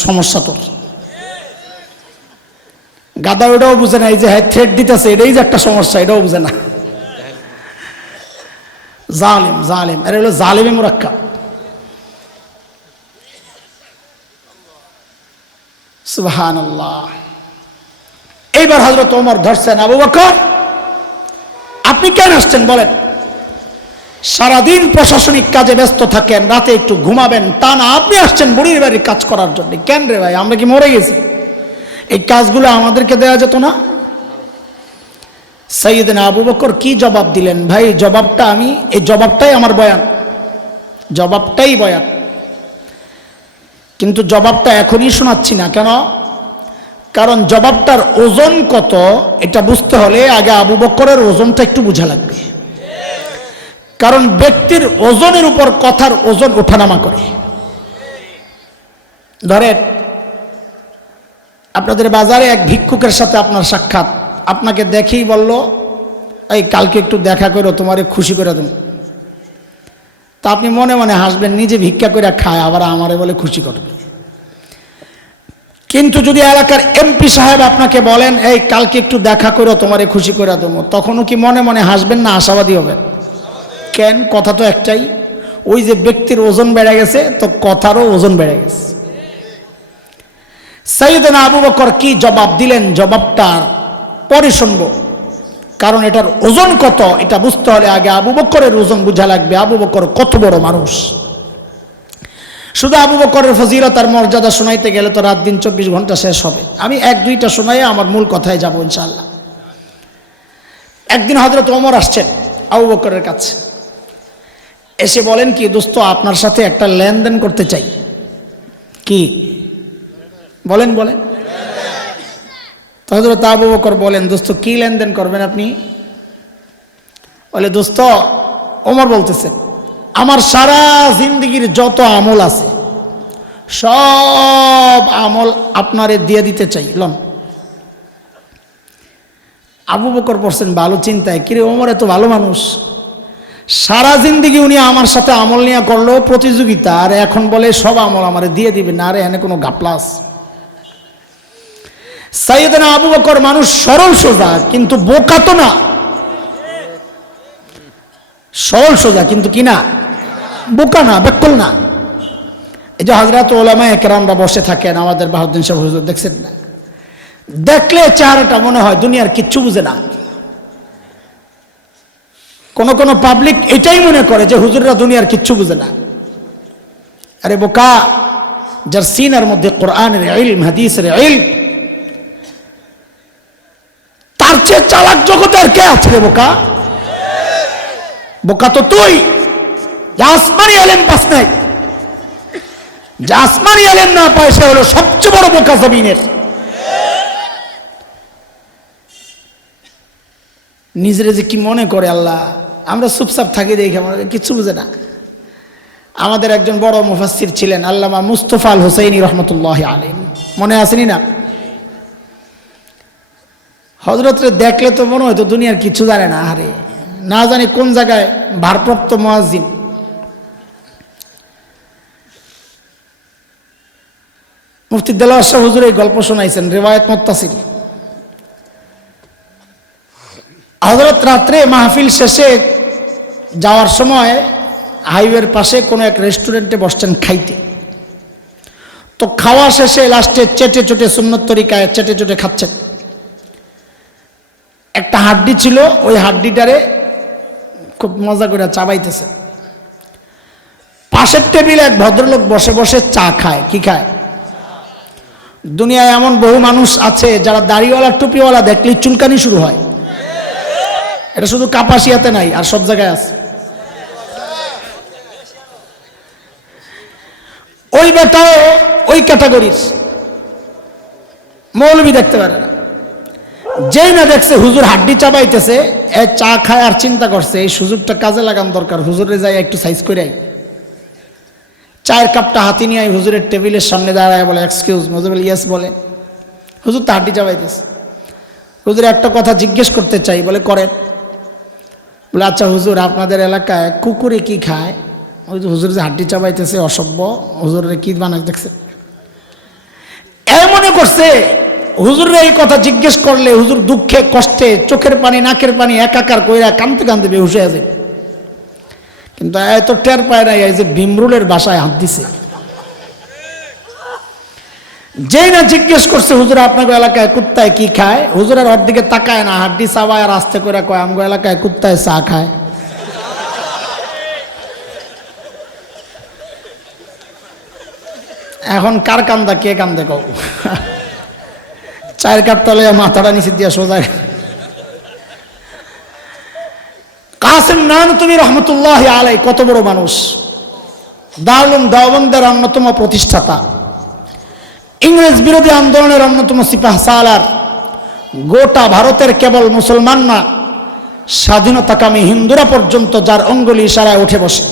সমস্যা তোর? গাদা ওটাও বুঝে না, এই যে হ্যাঁ থ্রেট দিতেছে এটাই যে একটা সমস্যা, এটাও বুঝে না। জালিম জালিম, আরে হলো জালিমে মুরাক্কাব। সুবহানাল্লাহ। এইবার হযরত ওমর ধরছেন, আবু বকর আপনি কেন আসছেন বলেন? সারাদিন প্রশাসনিক কাজে ব্যস্ত থাকেন, রাতে একটু ঘুমাবেন, তা না আপনি আসছেন বুড়ির বাড়ির কাজ করার জন্য। কেন রে ভাই, আমরা কি মরে গেছি? এই কাজগুলো আমাদেরকে দেওয়া যেত না? সাইয়েদনা আবু বকর কি জবাব দিলেন ভাই? জবাবটা এই জবাবটাই আমার বয়ান, জবাবটাই বয়ান, কিন্তু জবাবটা এখনই শোনাচ্ছি না। কেন? কারণ জবাবটার ওজন কত এটা বুঝতে হলে আগে আবু বকরের ওজনটা একটু বোঝা লাগবে। কারণ ব্যক্তির ওজনের উপর কথার ওজন ওঠানামা করে। ধরেন আপনাদের বাজারে এক ভিক্ষুকের সাথে আপনার সাক্ষাৎ, আপনাকে দেখেই বলল এই কালকে একটু দেখা করো, তোমারে খুশি করে দেব। তা আপনি মনে মনে হাসবেন, নিজে ভিক্ষা করে খায় আবার আমারে বলে খুশি করবে। কিন্তু যদি এলাকার এমপি সাহেব আপনাকে বলেন এই কালকে একটু দেখা করো, তোমারে খুশি করে দেবো, তখনও কি মনে মনে হাসবেন না আশাবাদী হবেন? কেন? কথা তো একটাই, ওই যে ব্যক্তির ওজন বেড়ে গেছে তো কথারও ওজন বেড়ে গেছে। সাইয়েদনা আবু বকর কি জবাব দিলেন জবাবটা পরে শুনবো, কারণ এটার ওজন কত এটা বুঝতে হলে আগে আবু বকরের ওজন বোঝা লাগবে। আবু বকর কত বড় মানুষ। শুধু আবু বকরের ফজিলত আর মর্যাদা শোনাইতে গেলে তো রাত দিন 24 ঘন্টা শেষ হবে। আমি 1-2টা শোনাই আমার মূল কথায় যাব ইনশাআল্লাহ। একদিন হযরত ওমর আসছেন আবু বকরের কাছে, এসে বলেন কি দোস্ত আপনার সাথে একটা লেনদেন করতে চাই। কি বলেন? বলেন। তো হযরত আবু বকর বলেন দোস্ত কি লেনদেন করবেন আপনি? বলে দোস্ত ওমর বলতেছেন আমার সারা জিন্দেগির যত আমল আছে সব আমল আপনারে দিয়ে দিতে চাই, লন। আবু বকর পড়ছেন ভালো চিন্তায়, কিরে ওমর এত ভালো মানুষ, সারা জিন্দেগি উনি আমার সাথে আমল নিয়ে করলো প্রতিযোগিতা, আর এখন বলে সব আমল আমারে দিয়ে দিবে না। আরে এনে কোনো গাপলাস। সাইয়েদনা আবু বকর মানুষ সরল সোজা, কিন্তু বোকা তো না। সরল সোজা কিন্তু কি না, বোকা না, বেকল না। এই যে হযরত উলামায়ে কেরামরা বসে থাকেন, আমাদের বাহাউদ্দিন সাহেব হুজুর দেখছেন না, দেখলে চেহারাটা মনে হয় দুনিয়ার কিচ্ছু বুঝে না। কোন কোন পাবলিক এটাই মনে করে যে হুজুররা দুনিয়ার কিচ্ছু বুঝে না। আরে বোকা, যার সিনার মধ্যে কোরআনের ইলম হাদিসের ইলম, তার চেয়ে চালাক জগতে আর কে আছে রে বোকা? বোকা তো তুই, যে আসমানি ইলম পাস নাই। যে আসমানি ইলম না পায় সে হলো সবচেয়ে বড় বোকা জমিনের। নিজেরা যে কি মনে করে আল্লাহ, আমরা চুপচাপ থাকি দেখি আমাদের কিচ্ছু বুঝে না। আমাদের একজন বড় মুফাসসির ছিলেন আল্লামা মুস্তাফা আল হুসাইনি রহমতুল্লাহি আলাইহি, মনে আসেনি না? হযরতরে দেখলে তো মনে হয়তো দুনিয়ার কিছু জানে না। আরে না জানি কোন জায়গায় ভারপ্রাপ্ত মুয়াজ্জিন। মুফতি দেলাওয়ার শাহ হুজুর এই গল্প শোনাইছেন, রিওয়ায়াত মুত্তাসিল। হযরত রাত্রে মাহফিল শেষে যাওয়ার সময় হাইওয়ের পাশে কোনো এক রেস্টুরেন্টে বসছেন খাইতে। তো খাওয়া শেষে লাস্টে চেটে চুটে সুন্নত তরিকায় চেটে চুটে খাচ্ছেন। একটা হাড্ডি ছিল, ওই হাড্ডিটারে খুব মজা করে চাবাইতেছে। পাশের টেবিলে এক ভদ্রলোক বসে বসে চা খায়। কি খায়? দুনিয়ায় এমন বহু মানুষ আছে যারা দাড়িওয়ালা টুপিওয়ালা দেখলেই চুলকানি শুরু হয়। এটা শুধু কাপাসিয়াতে নাই, আর সব জায়গায় আছে। ওই বেটাও ওই ক্যাটাগরির, মৌলবি দেখতে পারে না। যেই না দেখছে হুজুর হাড্ডি চাবাইতেছে, এ চা খায় আর চিন্তা করছে এই সুযোগটা কাজে লাগানো দরকার, হুজুরে যাই একটু সাইজ করে আই। চায়ের কাপটা হাতে নিয়ে আই হুজুরের টেবিলের সামনে দাঁড়ায় বলে এক্সকিউজ মি। হুজুর ইয়েস বলে। হুজুর তো হাড্ডি চাবাইতেছে। হুজুর একটা কথা জিজ্ঞেস করতে চাই। বলে করেন। বলে আচ্ছা হুজুর আপনাদের এলাকায় কুকুরে কি খায়? ওই যে হুজুর যে হাড্ডি চাবাইতেছে অসভ্য, হুজুরে কি বানায় দেখছে। এ মনে করছে হুজুরে এই কথা জিজ্ঞেস করলে হুজুর দুঃখে কষ্টে চোখের পানি নাকের পানি একাকার কইরা কাঁদতে কাঁদতে বেহুশ হয়ে যায়। কিন্তু এত টের পায় না এই যে ভীমরুলের বাসায় হাত দিছে। যেই না জিজ্ঞেস করছে হুজুর আপনাকে এলাকায় কুত্তায় কি খায়, হুজুরের ওর দিকে তাকায় না, হাড্ডি চাবায় আর আস্তে করে কয় আমগো এলাকায় কুত্তায় চা খায়। এখন কার কান্দা কে কান্দে কও? চায়ের কাপ তলে মাথাটা নিচে দিয়া সোজা। কাসেম নানতুবি রহমতুল্লাহ আলাই কত বড় মানুষ, দারুল দেওবন্দের অন্যতম প্রতিষ্ঠাতা, ইংরেজ বিরোধী আন্দোলনের অন্যতম সিপাহ সালার, গোটা ভারতের কেবল মুসলমান না স্বাধীনতাকামী হিন্দুরা পর্যন্ত যার অঙ্গুলি ইশারায় উঠে বসে।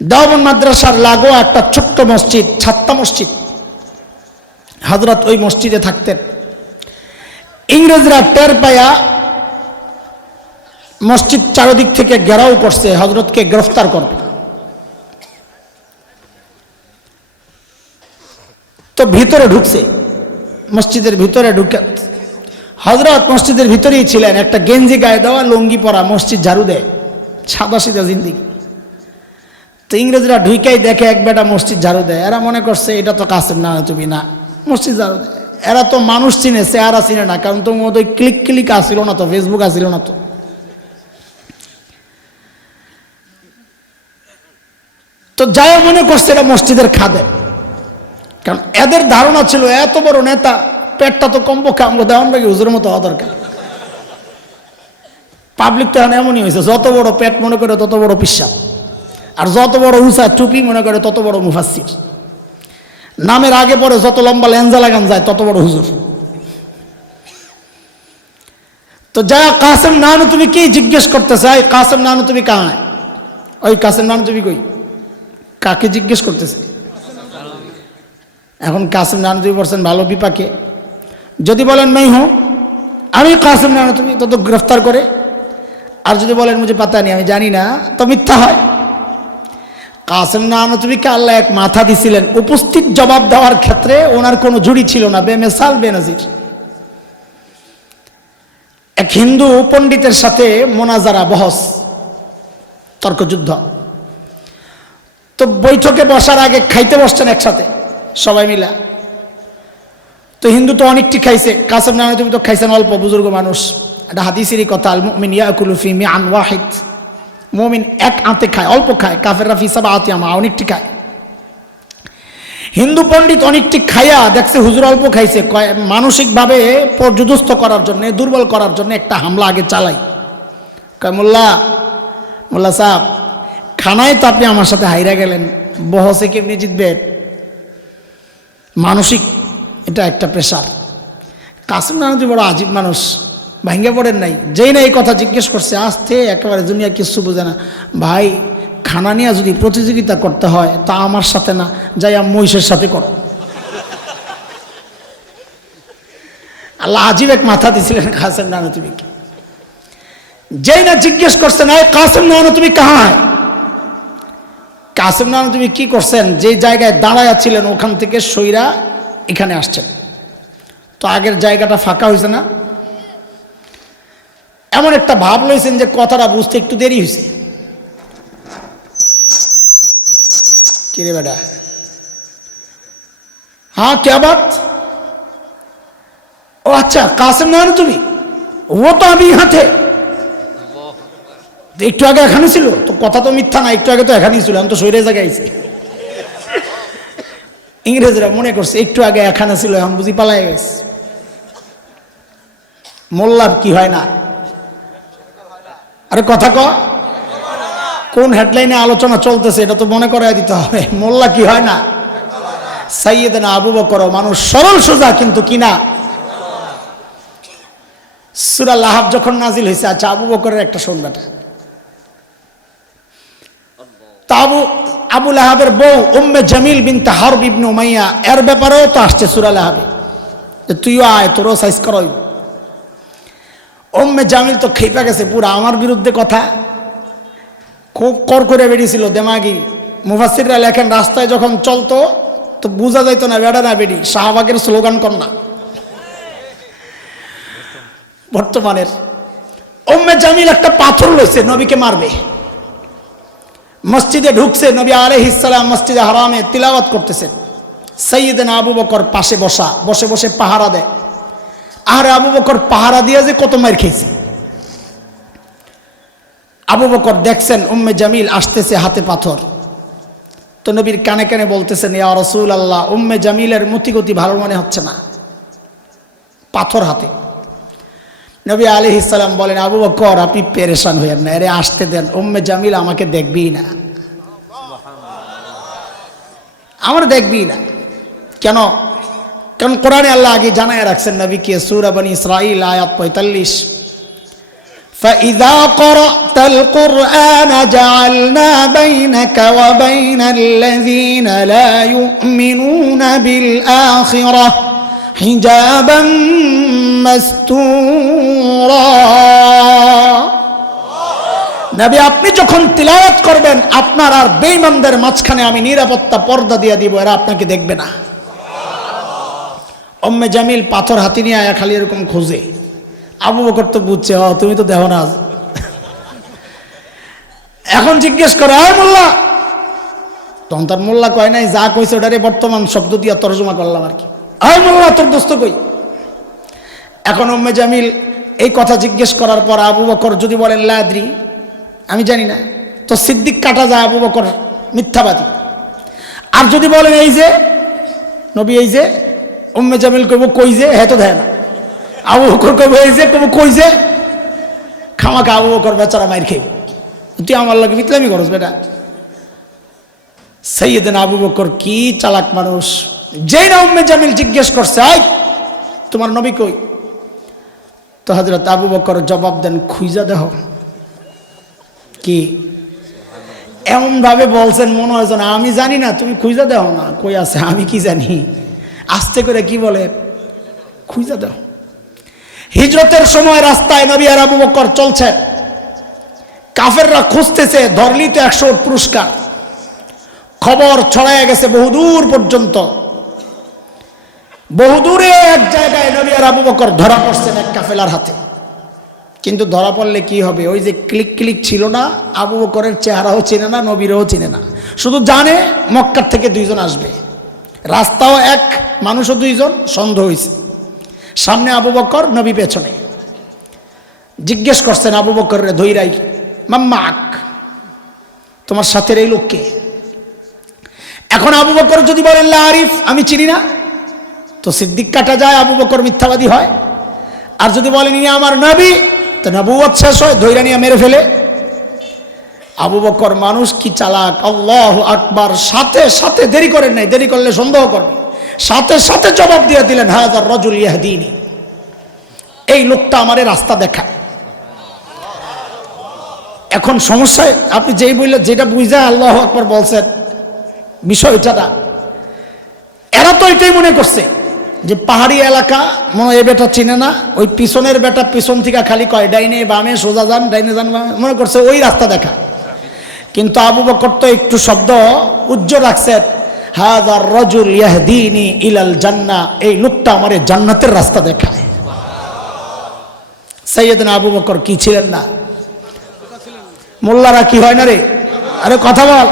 দেওবন্দ মাদ্রাসার লাগোয়া একটা ছোট্ট মসজিদ, ছাত্তা মসজিদ, হযরত ওই মসজিদে থাকতেন। ইংরেজরা টের পায়া মসজিদ চারদিক থেকে ঘেরাও করছে, হযরতকে গ্রেফতার করবে। তো ভিতরে ঢুকছে, মসজিদের ভিতরে ঢুকে হযরত মসজিদের ভিতরেই ছিলেন, একটা গেঞ্জি গায়ে দেওয়া, লুঙ্গি পরা, মসজিদ ঝাড়ু দেয়, সাদা সিধা জিন্দিগি। তো ইংরেজরা ঢুকেই দেখে এক বেটা মসজিদ ঝাড়ু দেয়, এরা মনে করছে এটা তো কাসেম নানতুবি না, মসজিদ ঝাড়ু দেয়। এরা তো মানুষ চিনে, চেহারা চিনে না, কারণ তো ওই ক্লিক আসছিল না, তো ফেসবুক আসছিল না। তো যাই মনে করছে এটা মসজিদের খাদেম, কারণ এদের ধারণা ছিল এত বড় নেতা, পেটটা তো কমপক্ষে আমগো দেওয়ান বাকি হুজুরের মতো হওয়া দরকার। পাবলিক তো এখন এমনই হয়েছে, যত বড় পেট মনে করে তত বড় পিসাব, আর যত বড় উঁচা টুপি মনে করে তত বড় মুফাসসির, নামের আগে পরে যত লম্বা লেঞ্জা লাগান যায় তত বড় হুজুর। তো যা কাসেম নানতুবি কি জিজ্ঞেস করতে চাই, কাসেম নানতুবি কাহায়, ওই কাসেম নানতুবি কই, কাকে জিজ্ঞেস করতেছে? এখন কাসেম নানতুবি বলছেন ভালো বিপাকে, যদি বলেন मैं हूं, আমি কাসেম নানতুবি, তো গ্রেফতার করে। আর যদি বলেন মুঝে পাতা নেই, আমি জানি না, তো মিথ্যা হয়। কাসেম নানতুবিকে আল্লাহ এক মাথা দিছিলেন, উপস্থিত জবাব দেওয়ার ক্ষেত্রে ওনার কোনো জুড়ি ছিল না, বেমেসাল বেনজির। এক হিন্দু পণ্ডিতের সাথে মোনাজারা, বহস, তর্কযুদ্ধ। তো বৈঠকে বসার আগে খাইতে বসছেন একসাথে সবাই মিলা। তো হিন্দু তো অনেকটি খাইছে, কাসেম নানতুবি তো খাইছেন অল্প, বুজুর্গ মানুষ। এটা হাদিসেরই কথা, আল মুমিন ইয়াকুলু ফি মিআন ওয়াহিদ, মুমিন এক আঁতে খায়, অল্প খায়, কাফেররা ফি সাবআতি আমা, অনেকটি খায়। হিন্দু পণ্ডিত অনেকটি খাইয়া দেখছে হুজুর অল্প খাইছে, মানসিকভাবে পর্যদস্ত করার জন্য, দুর্বল করার জন্য একটা হামলা আগে চালাই। কয় মোল্লা সাহেব, খানায় তো আপনি আমার সাথে হাইরা গেলেন, বহসে কেমনি জিতবেন? মানসিক এটা একটা প্রেশার। কাসেম নানতুবি বড় আজীব মানুষ, ভাঙ্গে পড়েন নাই। যেই না এই কথা জিজ্ঞেস করছে, আসতে একেবারে দুনিয়া কিছু বোঝে না, ভাই খানা নিয়ে যদি প্রতিযোগিতা করতে হয় তা আমার সাথে না, যাই মহিষের সাথে করো। আল্লাহ আজীব এক মাথা দিছিলেন কাসেম নানতুবিকে। যেই না জিজ্ঞেস করছেন কাসেম নানতুবি কাহায়, কাসেম নানতুবি কি করছেন, যে জায়গায় দাঁড়ায়া ছিলেন ওখান থেকে সইরা এখানে আসছেন। তো আগের জায়গাটা ফাঁকা হয়েছে না, এমন একটা ভাব লইছেন যে কথাটা বুঝতে একটু দেরি হয়েছে। কিরে বেটা, হ্যাঁ ক্যা বাত? ও আচ্ছা কাসেম নানতুবি, ও তো আমি ইহা থে, একটু আগে এখানে ছিল তো, কথা তো মিথ্যা না, একটু আগে তো এখানেই ছিল, আমি তো সৈরে জায়গায় আইছি। ইংরেজরা মনে করছে একটু আগে এখানে ছিল, এখন বুঝি পালাই গেছে। মোল্লার কি হয় না, আরে কথা কোন হেডলাইনে আলোচনা চলতেছে এটা তো মনে করাই দিতে হবে। মোল্লা কি হয় না, সাইয়েদনা আবু বকর, মানুষ সরল সোজা কিন্তু কিনা। সূরা লাহাব যখন নাজিল হয়েছে, আচ্ছা আবু বকরের একটা শুনবাটা। তা আবু লাহাবের বউ উম্মে জামিল বিনতে হারব ইবনে উমাইয়া, এর ব্যাপারেও তো আসছে সূরা লাহাবে, তুইও আয়, তোরও সাইজ করই। উম্মে জামিল তো খেপে গেছে পুরা, আমার বিরুদ্ধে কথা, খুব কর করে বেরিয়েছিল দেমাগি। মুফাসসিররা লেখেন রাস্তায় যখন চলতো তো বোঝা যাইতো না বেড়া না বেড়ি, শাহবাগের স্লোগান কন্যা বর্তমানের। উম্মে জামিল একটা পাথর লইছে, নবীকে মারবে। মসজিদে ঢুকছে, নবী আলাইহিস সালাম মসজিদে হারামে তিলাওয়াত করতেছেন, সাইয়েদনা আবু বকর পাশে বসে বসে পাহারা দেয়। আর আবু বকর পাহারা দিয়ে যে কত মার খেয়েছে। আবু বকর দেখছেন উম্মে জামিল আসতেছে হাতে পাথর, তো নবীর কানে কানে বলতেছেন, ইয়া রাসূলুল্লাহ, উম্মে জামিলের মতিগতি ভালো মনে হচ্ছে না, পাথর হাতে। নবী আলাইহিস সালাম বলেন, আবু বকর আপনি পেরেশান হইয়েন না, এরে আসতে দেন, উম্মে জামিল আমাকে দেখবেই না, আমার দেখবেই না। কেন? কারণ কোরআনে আল্লাহ আগে জানায় রাখছেন নবীকে, সূরা বনী ইসরাঈল আয়াত 45, فَإِذَا قَرَأْتَ الْقُرْآنَ جَعَلْنَا بَيْنَكَ وَبَيْنَ الَّذِينَ لَا يُؤْمِنُونَ بِالْآخِرَةِ حِجَابًا مَسْتُورًا। নবী আপনি যখন তিলাওয়াত করবেন, আপনার আর বেঈমানদের মাঝখানে আমি নিরাপত্তা পর্দা দিয়ে দিব, এরা আপনাকে দেখবে না। উম্মে জামিল পাথর হাতে নিয়ে আয়া খালি এরকম খোঁজে। আবু বকর তো বুঝছে, তুমি তো দেখো না। এখন জিজ্ঞেস করে, আয় মোল্লা, তখন তার মোল্লা কয় নাই, যা কইছে ওটারে বর্তমান শব্দ দিয়ে তর্জমা করলাম আর কি। আয় মোল্লা, তোর দোস্ত কই? এখন উম্মে জামিল এই কথা জিজ্ঞেস করার পর আবু বকর যদি বলেন লা আদরি, আমি জানি না, তো সিদ্দিক কাটা যায়, আবু বকর মিথ্যাবাদী। আর যদি বলেন এই যে নবী, এই যে, উম্মে জামিল কইব কই যে, হ্যাঁ তো দেয় না। আবু বকর কইব এই যে, কইব কই যে, খামাখা আবু বকর বেচারা মাইর খেয়ে, তুই আমার লাগে মিথলামি করস বেটা। সাইয়েদনা আবু বকর কি চালাক মানুষ, যেই না উম্মে জামিল জিজ্ঞেস করছে, আই তোমার নবী কই, তো হযরত আবু বকর জবাব দেন, খুঁজা দেহ। কি এমন ভাবে বলছেন মনে হয় যেন আমি জানি না, তুমি খুঁজা দেহ না কই আছে, আমি কি জানি। আস্তে করে কি বলে, খুঁজা দেহ। হিজরতের সময় রাস্তায় নবী আর আবু বকর চলছে, কাফেররা খুঁজতেছে, ধরলি তো 100 পুরস্কার। খবর ছড়ায় গেছে বহুদূর পর্যন্ত। বহুদূরে এক জায়গায় নবী আর আবু বকর ধরা পড়ছেন এক কাফেলার হাতে। কিন্তু ধরা পড়লে কি হবে, ওই যে ক্লিক ক্লিক ছিল না, আবু বকরের চেহারাও চিনে না, নবীরও চিনে না, শুধু জানে মক্কার থেকে 2 জন আসবে, রাস্তাও এক, মানুষও 2 জন, সন্দেহ হয়েছে। সামনে আবু বকর, নবী পেছনে। জিজ্ঞেস করছেন আবু বকরের ধৈরাই, মাম্মাক, তোমার সাথে এই লোককে? এখন আবু বকর যদি বলেন লা আরিফ, আমি চিনি না, তো সিদ্দিক কাটা যায়, আবু বকর মিথ্যাবাদী হয়। আর যদি বলেন ইনি আমার নবী, তো নবুয়ত শেষ হয়, ধৈর্য নিয়ে মেরে ফেলে। আবু বকর মানুষ কি চালাক, আল্লাহু আকবার। সাথে সাথে দেরি করেন নাই, দেরি করলে সন্দেহ করবে, সাথে সাথে জবাব দিয়ে দিলেন, হাযার রাজুল ইয়াহদিনি, এই লোকটা আমারে রাস্তা দেখায়। এখন সমস্যায় আপনি যেই বললেন, যেটা বুঝা আল্লাহু আকবার বলছেন, বিষয়টা না, এরা তো এটাই মনে করছে যে পাহাড়ি এলাকা, মনে হয় এ বেটা চিনে না, ওই পিছনের বেটা পিছন থেকে খালি কয় ডাইনে বামে, সোজা যান, ডাইনে যান বামে, মনে করছে ওই রাস্তা দেখা। কিন্তু আবু বকর তো একটু শব্দ উজ্জ্বল রাখছেন, হাযার রাজুল ইয়াহদিনি ইলাল জান্নাহ, এই লোকটা আমারে জান্নাতের রাস্তা দেখায়। সাইয়েদনা আবু বকর কি ছিলেন না? মোল্লারা কি হয় না রে, আরে কথা বল।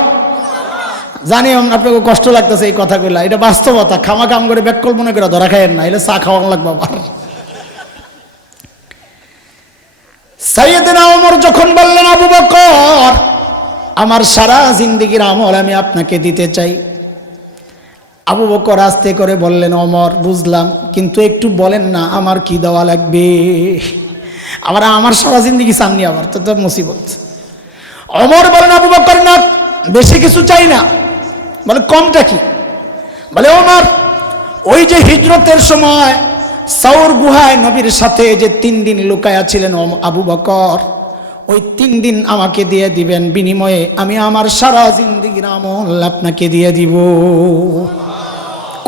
জানি আপনাকে কষ্ট লাগতেছে এই কথাগুলো, এটা বাস্তবতা, খামা কাম করে ব্যাককল মনে করে ধরা খাইয়েন না, এলে চা খাওয়ান লাগবে আবার। সাইয়েদনা ওমর যখন বললেন, আবু বকর আমার সারা জিন্দেগির আমল আমি আপনাকে দিতে চাই, আবু বকর আস্তে করে বললেন, ওমর বুঝলাম, কিন্তু একটু বলেন না আমার কি দেওয়া লাগবে। আবার আমার সারা জিন্দেগি চাননি, আবার তো মুসিবত। ওমর বলেন, আবু বকর না, বেশি কিছু চাই না। বলে কমটা কি? বলে ওমর, ওই যে হিজরতের সময় সাউর গুহায় নবীর সাথে যে 3 দিন লুকায়া ছিলেন আবু বকর, ওই 3 দিন আমাকে দিয়ে দিবেন, বিনিময়ে আমি আমার সারা জিন্দেগির আমল আপনাকে দিয়ে দিব।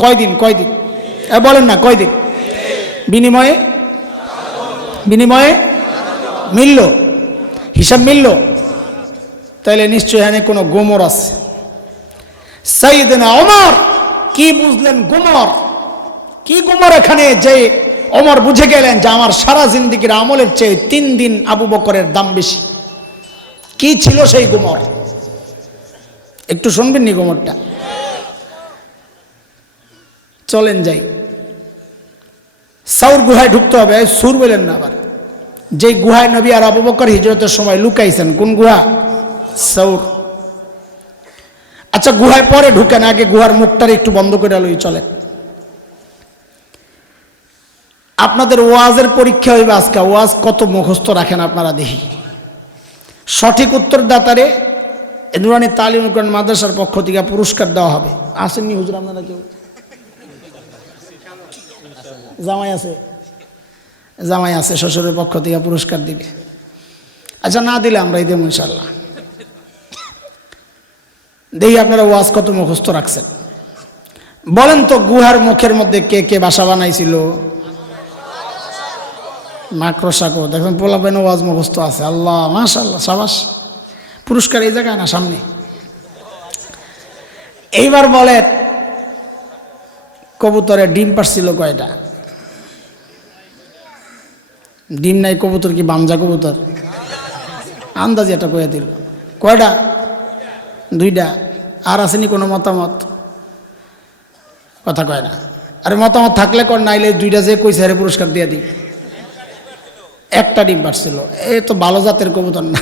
কয়দিন? কয়দিন বলেন না, কয়দিন? বিনিময়ে, বিনিময়ে মিলল, হিসাব মিলল, তাইলে নিশ্চয় এখানে কোনো গোমর আছে। সাইয়েদনা ওমর কি বুঝলেন গোমর? কি গোমর এখানে যে ওমর বুঝে গেলেন যে আমার সারা জিন্দেগির আমলের চেয়ে 3 দিন আবু বকরের দাম বেশি। কি ছিল সেই গোমর? একটু শুনবেন নি গোমরটা? চলেন যাই। সাউর গুহায় ঢুকতে হবে। সুর বলেন না আবার। যে গুহায় নবী আর আবু বকর হিজরতের সময় লুকাইছেন, কোন গুহা? সাউর। আচ্ছা, গুহায় পরে ঢুকেন, আগে গুহার মুখটারে একটু বন্ধ করে লই চলেন। আপনাদের ওয়াজের পরীক্ষা হইবে আজকে। ওয়াজ কত মুখস্থ রাখেন আপনারা দেখি। সঠিক উত্তরদাতারে নুরানি তালিম কোরআন মাদ্রাসার পক্ষ থেকে পুরস্কার দেওয়া হবে। আসেননি হুজুর আপনারা কেউ? জামাই আছে? জামাই আছে, শ্বশুরের পক্ষ থেকে পুরস্কার দিবে। আচ্ছা, না দিলে আমরাই দেব ইনশাল্লাহ। দেখি আপনারা ওয়াজ কত মুখস্থ রাখছেন। বলেন তো, গুহার মুখের মধ্যে কে কে বাসা বানাইছিল? মাকড়সা। কো দেখেন পোলাপেন ওয়াজ মুখস্থ আছে। আল্লাহ, মাশাআল্লাহ, সাবাস। পুরস্কার এই জায়গায় না, সামনে। এইবার বলেন, কবুতরে ডিম পারছিল কয়টা? ডিম নাই কবুতর কি বামজা কবুতর? আন্দাজ এটা কয়ে দিল। কয়টা? 2টা। আর আসেনি কোনো মতামত? কথা কয় না। আরে মতামত থাকলে কর, নাইলে 2টা যে কইছে আরে পুরস্কার দিয়ে দিই। একটা ডিম পারছিল। এই তো ভালো জাতের কবুতর না।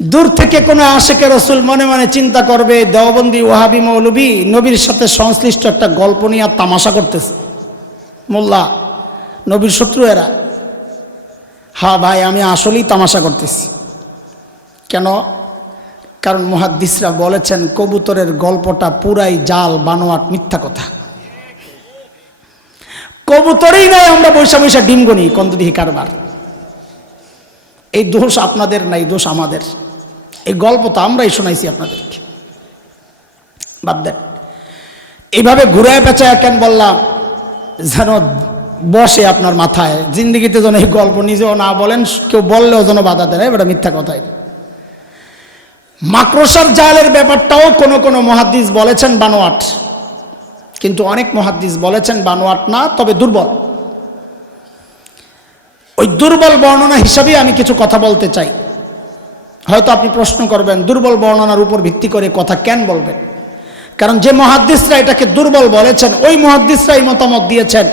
দূর থেকে কোনো আশেকে রসুল মনে মনে চিন্তা করবে, দেওবন্দি ওয়াহাবি মৌলবী নবীর সাথে সংশ্লিষ্ট একটা গল্প নিয়ে তামাশা করতেছে। মোল্লা, নবীর শত্রু এরা। হ্যাঁ ভাই, আমি আসলেই তামাশা করতেছি। কেন? কারণ মুহাদ্দিসরা বলেছেন কবুতরের গল্পটা পুরাই জাল, বানোয়াট, মিথ্যা কথা। কবুতরই নাই, আমরা বৈশা বৈশা ডিম গনি কন্দদিহি কারবার। এই দোষ আপনাদের নাই, দোষ আমাদের। এই গল্প তো আমরাই শোনাইছি আপনাদেরকে। বাদ দেন। এইভাবে ঘুরায় পেঁচায় কেন বললাম? যেন বসে আপনার মাথায়, জিন্দিগিতে যেন এই গল্প নিজেও না বলেন, কেউ বললেও যেন বাধা দেয়। এটা মিথ্যা কথাই। মাকড়সার জালের ব্যাপারটাও কোনো কোনো মুহাদ্দিস বলেছেন বানোয়াট, কিন্তু অনেক মুহাদ্দিস বলেছেন বানোয়াট না, তবে দুর্বল। ওই দুর্বল বর্ণনা হিসাবে আমি কিছু কথা বলতে চাই। হয়তো আপনি প্রশ্ন করবেন, দুর্বল বর্ণনার উপর ভিত্তি করে কথা কেন বলবেন? কারণ যে মুহাদ্দিসরা এটাকে দুর্বল বলেছেন, ওই মুহাদ্দিসরাই মতামত দিয়েছেন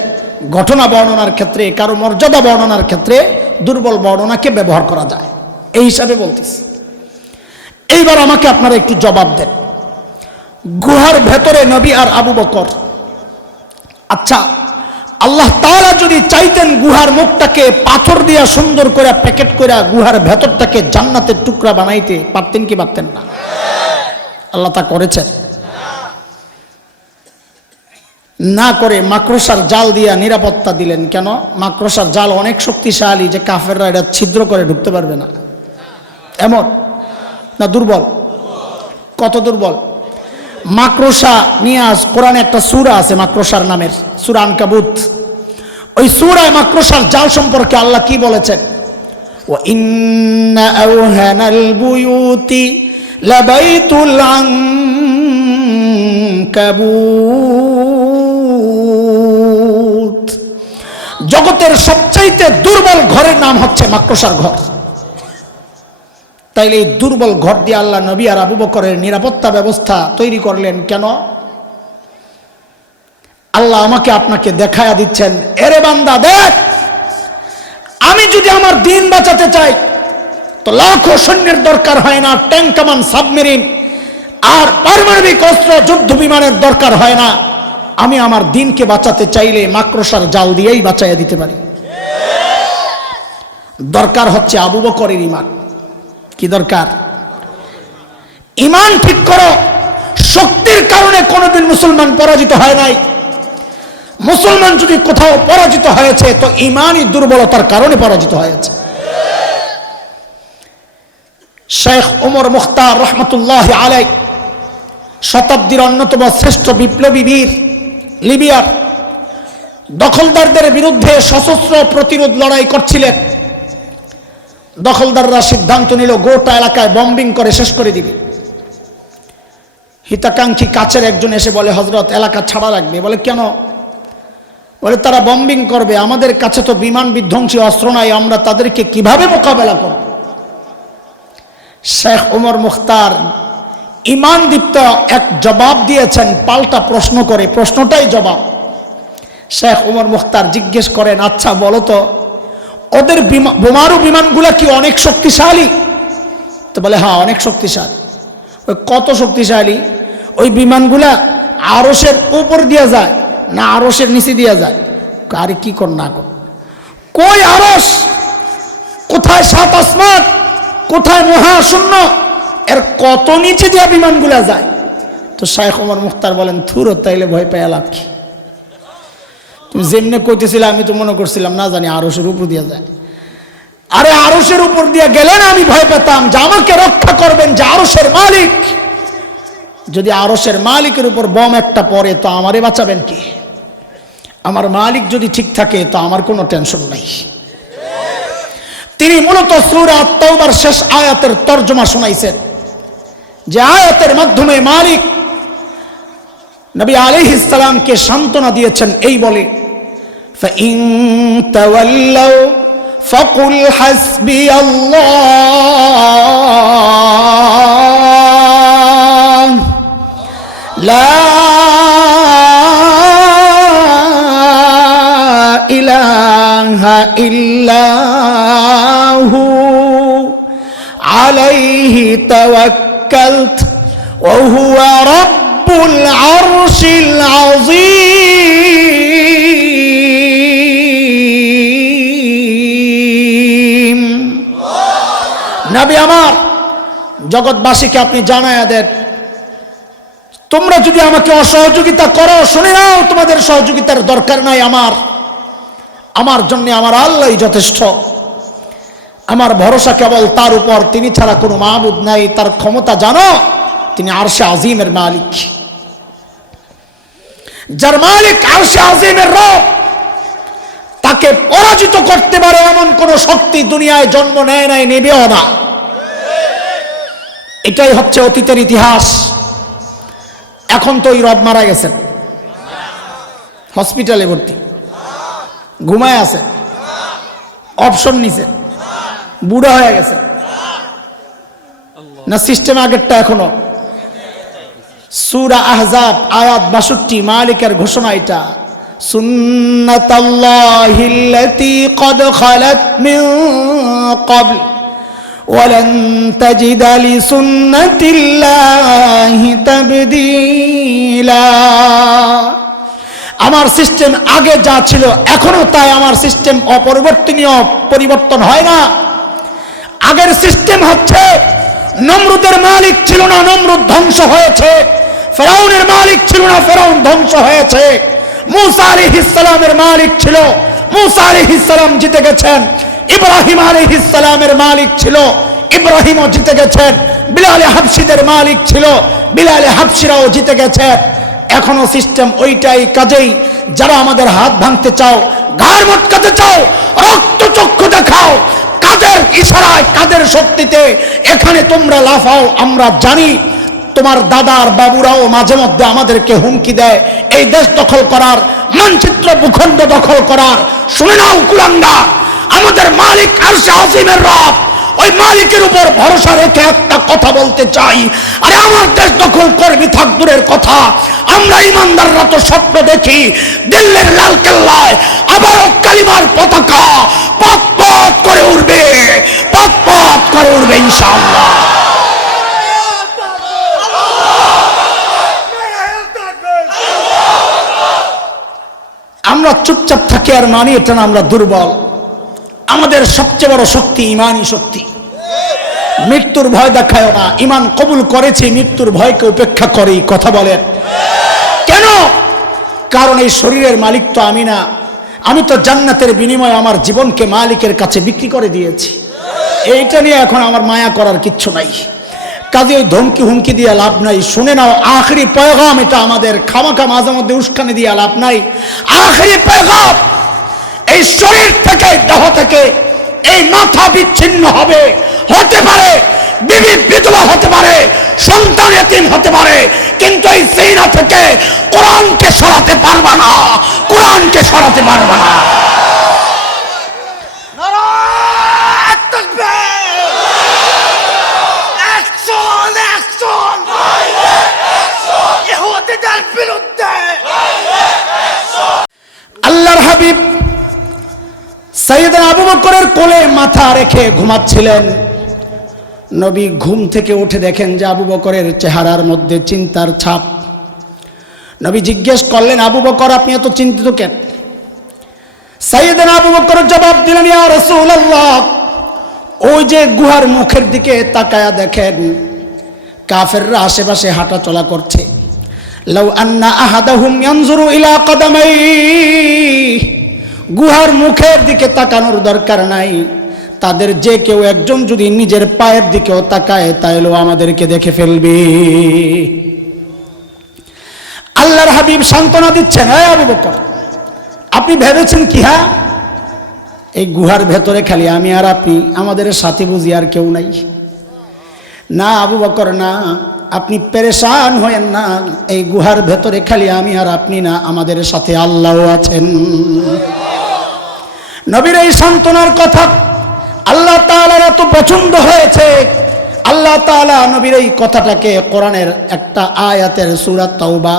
ঘটনা বর্ণনার ক্ষেত্রে, কারো মর্যাদা বর্ণনার ক্ষেত্রে দুর্বল বর্ণনাকে ব্যবহার করা যায়। এই হিসাবে বলতেছি। এইবার আমাকে আপনারা একটু জবাব দেন। গুহার ভেতরে নবী আর আবু বকর। আচ্ছা, আল্লাহ তাআলা যদি চাইতেন গুহার মুখটাকে পাথর দিয়া সুন্দর করে প্যাকেট করে গুহার ভেতরটাকে জান্নাতের টুকরা বানাইতে পারতেন কি পারতেন না? আল্লাহ তা করেছেন না? করে মাকড়সার জাল দিয়া নিরাপত্তা দিলেন। কেন? মাকড়সার জাল অনেক শক্তিশালী যে কাফেররা এটা ছিদ্র করে ঢুকতে পারবে না। এমন না? দুর্বল। কত দুর্বল? মাকড়সা নিয়ে আজ কোরআনে একটা সূরা আছে মাকড়সার নামের, সূরা আনকাবুত। ওই সূরায় মাকড়সার জাল সম্পর্কে আল্লাহ কি বলেছেন? ওয়া ইন্না আওহানাল বুয়ুতি লাবাইতুল আনকাবুত। জগতের সবচাইতে দুর্বল ঘরের নাম হচ্ছে মাকড়সার ঘর। তাইলে এই দুর্বল ঘর দিয়ে আল্লাহ নবী আর আবু বকরের নিরাপত্তা ব্যবস্থা তৈরি করলেন কেন? আল্লাহ আমাকে আপনাকে দেখায়া দিচ্ছেন, এরে বান্দা দেখ, আমি যদি আমার দিন বাঁচাতে চাই তো লাখো সৈন্যের দরকার হয় না, ট্যাঙ্ক কামান সাবমেরিন আর পারমাণবিক অস্ত্র যুদ্ধ বিমানের দরকার হয় না। আমি আমার দিনকে বাঁচাতে চাইলে মাকড়সার জাল দিয়েই বাঁচাইয়া দিতে পারি। দরকার হচ্ছে আবু বকরের ঈমান। কি দরকার? ঈমান ঠিক করো। শক্তির কারণে কোনোদিন মুসলমান পরাজিত হয় নাই। মুসলমান যদি কোথাও পরাজিত হয়েছে তো ঈমানি দুর্বলতার কারণে পরাজিত হয়েছে। শেখ ওমর মুখতার রহমতুল্লাহি আলাইহি শতাব্দীর অন্যতম শ্রেষ্ঠ বিপ্লবী বীর, লিবিয়ার দখলদারদের বিরুদ্ধে সশস্ত্র প্রতিরোধ লড়াই করছিলেন। দখলদাররা সিদ্ধান্ত নিল গোটা এলাকায় বম্বিং করে শেষ করে দিবে। হিতাকাঙ্ক্ষী কাছের একজন এসে বলে, হযরত, এলাকা ছাড়া লাগবে। বলে কেন? বলে তারা বম্বিং করবে, আমাদের কাছে তো বিমান বিধ্বংসী অস্ত্র নাই, আমরা তাদেরকে কিভাবে মোকাবেলা করব? শেখ ওমর মুখতার ইমান দীপ্ত এক জবাব দিয়েছেন পাল্টা প্রশ্ন করে, প্রশ্নটাই জবাব। শেখ ওমর মুখতার জিজ্ঞেস করেন, আচ্ছা বলো তো ওদের বোমারু বিমানগুলা কি অনেক শক্তিশালী? তো বলে হ্যাঁ অনেক শক্তিশালী। ওই কত শক্তিশালী? ওই বিমানগুলা আরশের উপর দিয়ে যায় না আরশের নিচে দিয়ে যায়? আরে কি কর না কর, কই আরশ, কোথায় সাত আসমান, কোথায় মহাশূন্য, এর কত নিচে দিয়ে বিমানগুলা যায়? তো শেখ ওমর মুখতার বলেন, থুরো তাইলে ভয় পেয়ে লাভ কি? তুমি যেমনে কইতেছিলে আমি তো মনে করছিলাম না জানি আরশের উপর দিয়ে যায়। আরে আরশের উপর দিয়ে গেলে না আমি ভয় পেতাম যে আমাকে রক্ষা করবেন যে আরশের মালিক। যদি আরশের মালিকের উপর বম একটা পড়ে তো আমারে বাঁচাবেন কি? আমার মালিক যদি ঠিক থাকে তো আমার কোনো টেনশন নাই। তিনি মূলত সূরা আত-তাওবার শেষ আয়াতের তরজমা শোনাইছেন, যে আয়াতের মাধ্যমে মালিক নবী আলাইহিস সালামকে সান্ত্বনা দিয়েছেন এই বলে, ফাইন তাওয়াল্লাউ ফাকুল হাসবিয়াল্লাহ লা ইলাহা ইল্লাহু আলাইহি তাওয়াক্কালতু ওয়া হুয়া রাব্বুল আরশিল আযীম। নবী আমার জগৎবাসীকে আপনি জানায়া দেন, তোমরা যদি আমাকে অসহযোগিতা করো শুনে নাও, তোমাদের সহযোগিতার দরকার নাই, আমার জন্য আমার আল্লাহই যথেষ্ট। আমার ভরসা কেবল তার উপর, তিনি ছাড়া কোনো মাবুদ নাই। তার ক্ষমতা জানো, তিনি আরশে আজিমের মালিক। যার মালিক আরশে আজিমের রব, তাকে পরাজিত করতে পারে এমন কোন শক্তি দুনিয়ায় জন্ম নেয় নাই, নেবেও না। এটাই হচ্ছে অতীতের ইতিহাস। এখন তো ওই রব মারা গেছেন, হসপিটালে ভর্তি, ঘুমায় আছে, অপশন নিছে, বুড়া হয়ে গেছে না, সিস্টেম আগেরটা এখনো। সূরা আহজাব আয়াত 62 মালিকের ঘোষণা এটা, সুন্নাতাল্লাহিল্লাতী ক্বাদ খালাত মিন ক্বাবল ওয়ালান তাজিদা লিসুন্নাতিল্লাহি তাবদীলা। আমার সিস্টেম আগে যা ছিল এখনো তাই, আমার সিস্টেম অপরিবর্তনীয়, পরিবর্তন হয় না। আগের সিস্টেম হচ্ছে, নমরুদের মালিক ছিল না, নমরুদ ধ্বংস হয়েছে। ফেরাউনের মালিক ছিল না, ফেরাউন ধ্বংস হয়েছে। মূসা আলাইহিস সালামের মালিক ছিল, মূসা আলাইহিস সালাম জিতে গেছেন। ইব্রাহিম আলাইহিস সালামের মালিক ছিল, ইব্রাহিমও জিতে গেছেন। বিলাল হাবশীদের মালিক ছিল, বিলাল হাবশীরাও জিতে গেছেন। এখনো সিস্টেম ওইটাই। কাজেই যারা আমাদের হাত ভাঙতে চাও, ঘাড় মটকাতে চাও, রক্ত চক্ষু দেখাও, কাদের ইশারায়, কাদের শক্তিতে এখানে তোমরা লাফাও, আমরা জানি। তোমার দাদার বাবুরাও মাঝে মধ্যে আমাদেরকে হুমকি দেয় এই দেশ দখল করার, মানচিত্র ভূখণ্ড দখল করার। শুনে নাও কুলাঙ্গার, আমাদের মালিক আরশে আজিমের রব, ওই মালিকের উপর ভরসা রেখে একটা কথা বলতে চাই। আরে আমার দেশ দখল করবি থাক দূরের কথা, আমরা ইমানদাররা তো স্বপ্ন দেখি দিল্লির লাল কেল্লায় আবারও কালিমার পতাকা পথ পথ করে উঠবে, পথ পথ করে উঠবে ইনশাআল্লাহ। আমরা চুপচাপ থাকি আর মানি এটা না, আমরা দুর্বল। আমাদের সবচেয়ে বড় শক্তি ইমানই শক্তি। মৃত্যুর ভয় দেখায় না, ইমান কবুল করেছে, মৃত্যুর ভয়কে উপেক্ষা করে। কথা বলেন কেন? কারণ এই শরীরের মালিক তো আমি না, আমি তো জান্নাতের বিনিময়ে আমার জীবনকে মালিকের কাছে বিক্রি করে দিয়েছি। এইটা নিয়ে এখন আমার মায়া করার কিচ্ছু নাই। কাজে ওই ধমকি হুমকি দিয়ে লাভ নাই। শুনে নাও আখেরি পয়গাম এটা আমাদের, খামাখা মাঝে মধ্যে উস্কানি দিয়ে লাভ নাই। আখেরি পয়গাম, এই শরীর থেকে, দেহ থেকে এই মাথা বিচ্ছিন্ন হবে, হতে পারে বিবি বিধবা হতে পারে, সন্তান এতিম হতে পারে, কিন্তু এই সিনা থেকে কোরআনকে সরাতে পারবা না, কোরআনকে সরাতে পারবা না। নারায়ে তাকবীর, অ্যাকশন অ্যাকশন। সাইয়েদনা আবু বকরের কোলে মাথা রেখে ঘুমাচ্ছিলেন। নবী ঘুম থেকে উঠে দেখেন যে আবু বকরের চেহারার মধ্যে চিন্তার ছাপ। নবী জিজ্ঞেস করলেন, আবু বকর আপনি এত চিন্তিত কেন? সাইয়েদনা আবু বকর জবাব দিলেন, ইয়া রাসূলুল্লাহ, ওই যে গুহার মুখের দিকে তাকায়া দেখেন কাফেররা আশেপাশে হাঁটা চলা করছে। লাউ আন্না আহাদাহুম ইয়ানজুরু ইলা কদামাই, গুহার মুখের দিকে তাকানোর দরকার নাই, তাদের যে কেউ একজন যদি নিজের পায়ের দিকেও তাকায় তাহলেও আমাদেরকে দেখে ফেলবে। আল্লাহর হাবিব সান্ত্বনা দিচ্ছেন, হে আবু বকর আপনি ভেবেছেন কি হ্যাঁ এই গুহার ভেতরে খালি আমি আর আপনি, আমাদের সাথে বুঝি আর কেউ নাই? না আবু বকর না, আপনি পেরেশান হয়েন না, এই গুহার ভেতরে খালি আমি আর আপনি না, আমাদের সাথে আল্লাহও আছেন। নবীর এই সান্ত্বনার কথা আল্লাহ তাআলার এত পছন্দ হয়েছে, আল্লাহ তাআলা নবীর এই কথাটাকে কোরআনের একটা আয়াতের সূরা তাওবা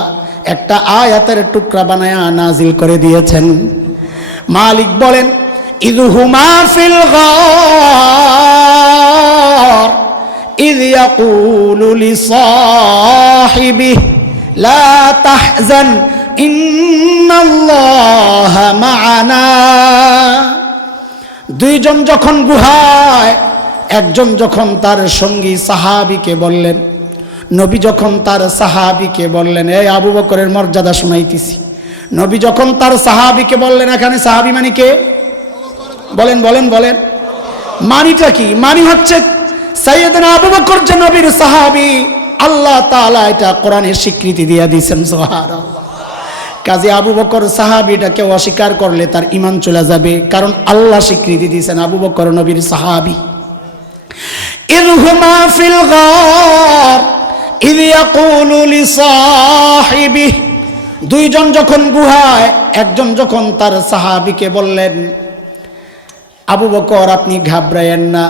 একটা আয়াতের টুকরা বানায়া নাজিল করে দিয়েছেন। মালিক বলেন, ইযহুমা ফিল গার ইয ইয়াকুলু লিসাহিবিহি লা তাহজান ইন্নাল্লাহা মা'ানা। দুইজন যখন গুহায়, একজন যখন তার সঙ্গী সাহাবীকে বললেন, নবী যখন তার সাহাবীকে বললেন, এই আবু বকরের মর্যাদা শুনাইতেছি, নবী যখন তার সাহাবীকে বললেন, এখানে সাহাবী মানে কে? বলেন বলেন বলেন, মানিটা কি? মানি হচ্ছে সাইয়েদনা আবু বকর যে নবীর সাহাবী, আল্লাহ তাআলা এটা কোরআনে স্বীকৃতি দিয়ে দিয়েছেন, সুবহানাল্লাহ। কাজে আবু বকর সাহাবীটাকে অস্বীকার করলে তার ঈমান চলে যাবে, কারণ আল্লাহ স্বীকৃতি দিয়েছেন আবু বকর নবীর সাহাবী। ইযহুমা ফিল গার ইয ইয়াকুলু লিসাহিবিহি, দুইজন যখন গুহায়, একজন যখন তার সাহাবীকে বললেন, আবু বকর আপনি ঘাবড়ায়েন না,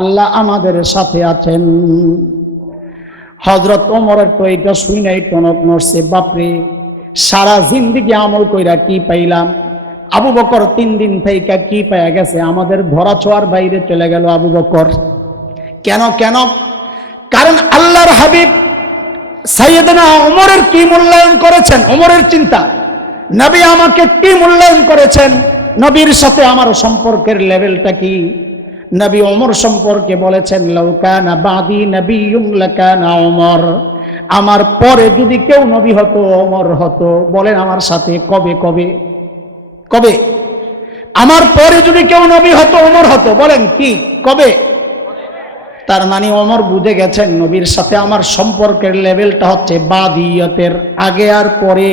আল্লাহ আমাদের সাথে আছেন। হযরত ওমরের তো এটা শুই নাই টনক নড়ছে, বাপরে সারা জিন্দেগি আমল কইরা কি পাইলাম, আবু বকর 3 দিন থেকে কি পায়া গেছে, আমাদের ধরা ছোঁয়ার বাইরে চলে গেল আবু বকর। কেন কেন? কারণ আল্লাহর হাবিব সাইয়েদনা ওমরের কি মূল্যায়ন করেছেন, ওমরের চিন্তা, নবী আমাকে কি মূল্যায়ন করেছেন, নবীর সাথে আমার সম্পর্কের লেভেলটা কি। নবী ওমর সম্পর্কে বলেছেন, লাউ কানা বাদি নবিয়্যুন লাকানা ওমর, আমার পরে যদি কেউ নবী হতো ওমর হতো। বলেন আমার সাথে, কবে কবে কবে? আমার পরে যদি কেউ নবী হতো ওমর হতো। বলেন কি কবে? তার মানে ওমর বুঝে গেছেন নবীর সাথে আমার সম্পর্কের লেভেলটা হচ্ছে বাদিয়তের, আগে আর পরে।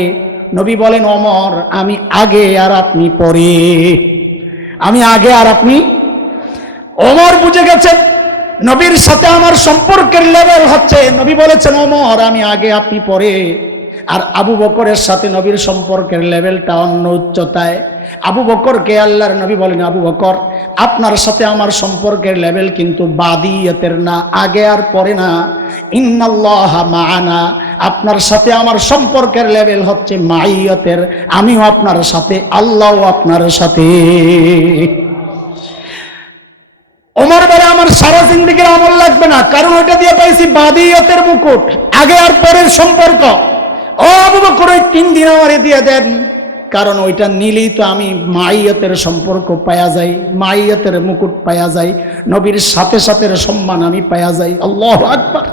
নবী বলেন, ওমর আমি আগে আর আপনি পরে, আমি আগে আর আপনি। ওমর বুঝে গেছেন নবীর সাথে আমার সম্পর্কের লেভেল হচ্ছে, নবী বলেছেন ওমর আমি আগে আপনি পরে। আর আবু বকরের সাথে নবীর সম্পর্কের লেভেলটা অন্য উচ্চতায়। আবু বকরকে আল্লাহর নবী বলেন, আবু বকর আপনার সাথে আমার সম্পর্কের লেভেল কিন্তু বাদিয়তের না, আগে আর পরে না। ইন্নাল্লাহা মা'ানা, আপনার সাথে আমার সম্পর্কের লেভেল হচ্ছে মাইয়তের, আমিও আপনার সাথে, আল্লাহও আপনার সাথে। ওমর বলে, আমার সারা জিন্দেগির আমল লাগবে না, কারণ ওইটা দিয়ে পাইছি বাদিয়তের মুকুট, আগে আর পরের সম্পর্ক। ও আবু বকর ওই 3 দিন আমারে দিয়ে দেন, কারণ ওইটা নিলেই তো আমি মাইয়তের সম্পর্ক পাওয়া যাই, মাইয়তের মুকুট পাওয়া যাই, নবীর সাথে সাথে সম্মান আমি পাওয়া যাই। আল্লাহু আকবার।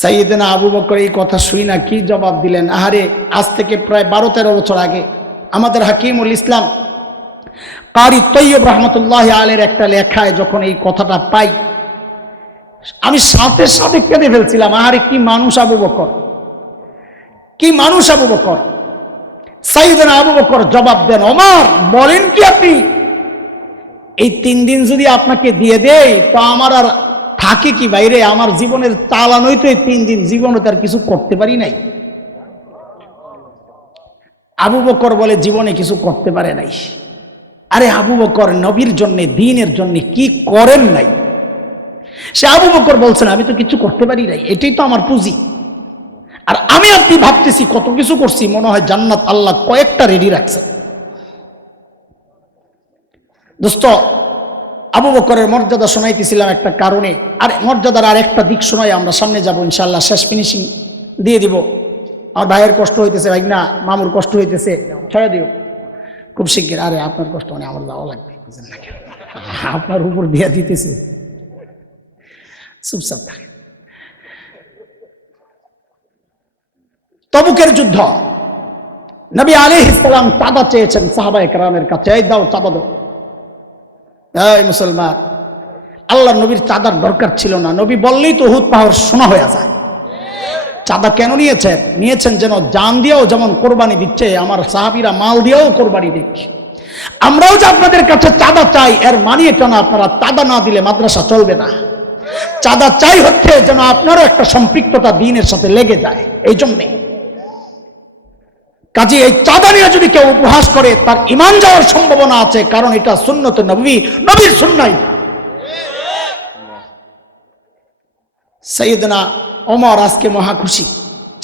সাইয়েদনা আবু বকর এই কথা শুই না কি জবাব দিলেন। আহারে, আজ থেকে প্রায় 12-13 বছর আগে আমাদের হাকিমুল ইসলাম কারি তৈয়ব রহমতুল্লাহি আলাইহির একটা লেখায় যখন এই কথাটা পাই, আমি সাথে সাথে কেঁদে ফেলছিলাম। আহারে কি মানুষ আবু বকর, কি মানুষ আবু বকর। সাইয়েদনা আবু বকর জবাব দেন, ওমর বলেন কি আপনি, এই 3 দিন যদি আপনাকে দিয়ে দেই তো আমার আর থাকে কি বাইরে, আমার জীবনের চালানোই তো এই 3 দিন, জীবনে তার কিছু করতে পারি নাই। আবু বকর বলে জীবনে কিছু করতে পারে নাই। আরে আবু বকর নবীর জন্য, দ্বীনের জন্য কি করেন নাই? সে আবু বকর বলছেন আমি তো কিছু করতে পারি নাই, এটাই তো আমার পুঁজি। আর আমি আপনি ভাবতেছি কত কিছু করছি, মনে হয় জান্নাত আল্লাহ কয়েকটা রেডি রাখছে। দোস্ত, আবু বকরের মর্যাদা শোনাইতেছিলাম একটা কারণে, আর মর্যাদার আর একটা দিক শোনাই আমরা সামনে যাব ইনশাআল্লাহ, শেষ ফিনিশিং দিয়ে দিব। আমার ভাইয়ের কষ্ট হইতেছে, ভাই না মামুর কষ্ট হইতেছে, ছড়া দিও খুব শিগগির। আরে আপনার কষ্ট মানে আমার যাওয়া লাগবে, বুঝেন না কেন? আপনার উপর দিয়া দিতেছে, চুপচাপ থাকে। তবুকের যুদ্ধ, নবী আলাইহিস সালাম চাঁদা চেয়েছেন সাহাবায়ে কেরামের কাছে, এই দাও চাঁদা দাও। এই মুসলমান, আল্লাহ নবীর চাঁদার দরকার ছিল না, নবী বললেই তো উহুদ পাহাড় সোনা হয়ে যায়। চাঁদা কেন নিয়েছেন? নিয়েছেন যেন জান দিয়েও যেমন কোরবানি দিচ্ছে, আমার সাহাবীরা মাল দিয়েও কোরবানি দিচ্ছে। আমরাও যে আপনাদের কাছে চাঁদা চাই, এর মানে এটা না আপনারা চাঁদা না দিলে মাদ্রাসা চলবে না। চাঁদা চাই হচ্ছে যেন আপনারও একটা সম্পৃক্ততা দ্বীনের সাথে লেগে যায়, এই জন্যে। কাজে এই চাঁদা নিয়ে যদি কেউ উপহাস করে তার ঈমান যাওয়ার সম্ভাবনা আছে, কারণ এটা সুন্নতে নবী, নবীর সুন্নাহ। সাইয়েদনা ওমর আজকে মহা খুশি,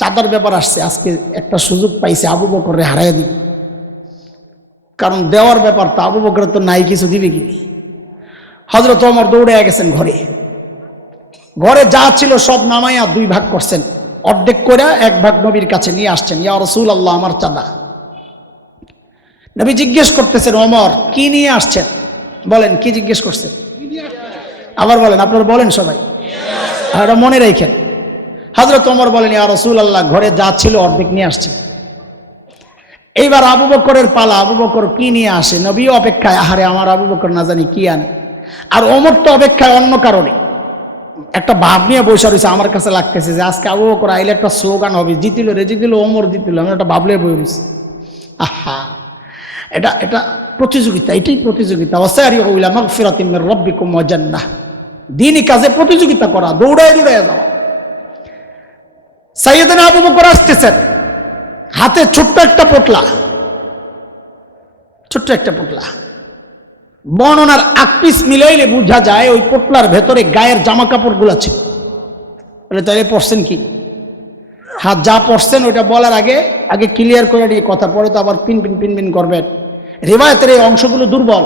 চাঁদার ব্যাপার আসছে, আজকে একটা সুযোগ পাইছে আবু বকররে হারাইয়া দিবে। কারণ দেওয়ার ব্যাপার তো আবু বকর তো নাই, কিছু দিবে কি? হযরত ওমর দৌড়ে গেছেন ঘরে, ঘরে যা ছিল সব নামাইয়া দুই ভাগ করছেন, অর্ধেক করে এক ভাগ নবীর কাছে নিয়ে আসছেন। ইয়া রাসূলুল্লাহ, আমার চাঁদা। নবী জিজ্ঞেস করতেছেন, ওমর কি নিয়ে আসছেন? বলেন কি জিজ্ঞেস করছেন? আবার বলেন, আপনারা বলেন সবাই, আর মনে রাখেন। হযরত ওমর বলেন, ইয়া রাসূলুল্লাহ, ঘরে যা ছিল অর্ধেক নিয়ে আসছেন। এইবার আবু বকরের পালা, আবু বকর কি নিয়ে আসে? নবী অপেক্ষায়, আহারে আমার আবু বকর না জানি কি আনে। আর ওমর তো অপেক্ষায় অন্য কারণে, একটা ভাব নিয়ে বসে রয়েছে। আমার কাছে লাগতেছে যে আজকে আবু বকর আইলে একটা স্লোগান হবে, জিতিল রে জিতিল, ওমর জিতিল। আমি একটা ভাবলে বই রয়েছি, আহা এটা এটা প্রতিযোগিতা, এটাই প্রতিযোগিতা। ওয়াসারিউ ইলা মাগফিরাতিন মির রাব্বিকুম ওয়া জান্নাহ, দ্বীনি কাজে প্রতিযোগিতা করা, দৌড়ায় দৌড়ায় যাওয়া। সাইয়েদনা আবু বকর আসতেছেন, হাতে ছোট্ট একটা পোটলা, ছোট্ট একটা পোটলা। বর্ণনার আকপিস মিলাইলে বোঝা যায় ওই পোটলার ভেতরে গায়ের জামা কাপড় গুলা ছিল। তাহলে পড়ছেন কি? হাত যা পড়ছেন ওইটা বলার আগে আগে ক্লিয়ার করে দিয়ে কথা, পরে তো আবার পিন পিন পিন পিন করবেন। রিওয়ায়াতের এই অংশগুলো দুর্বল,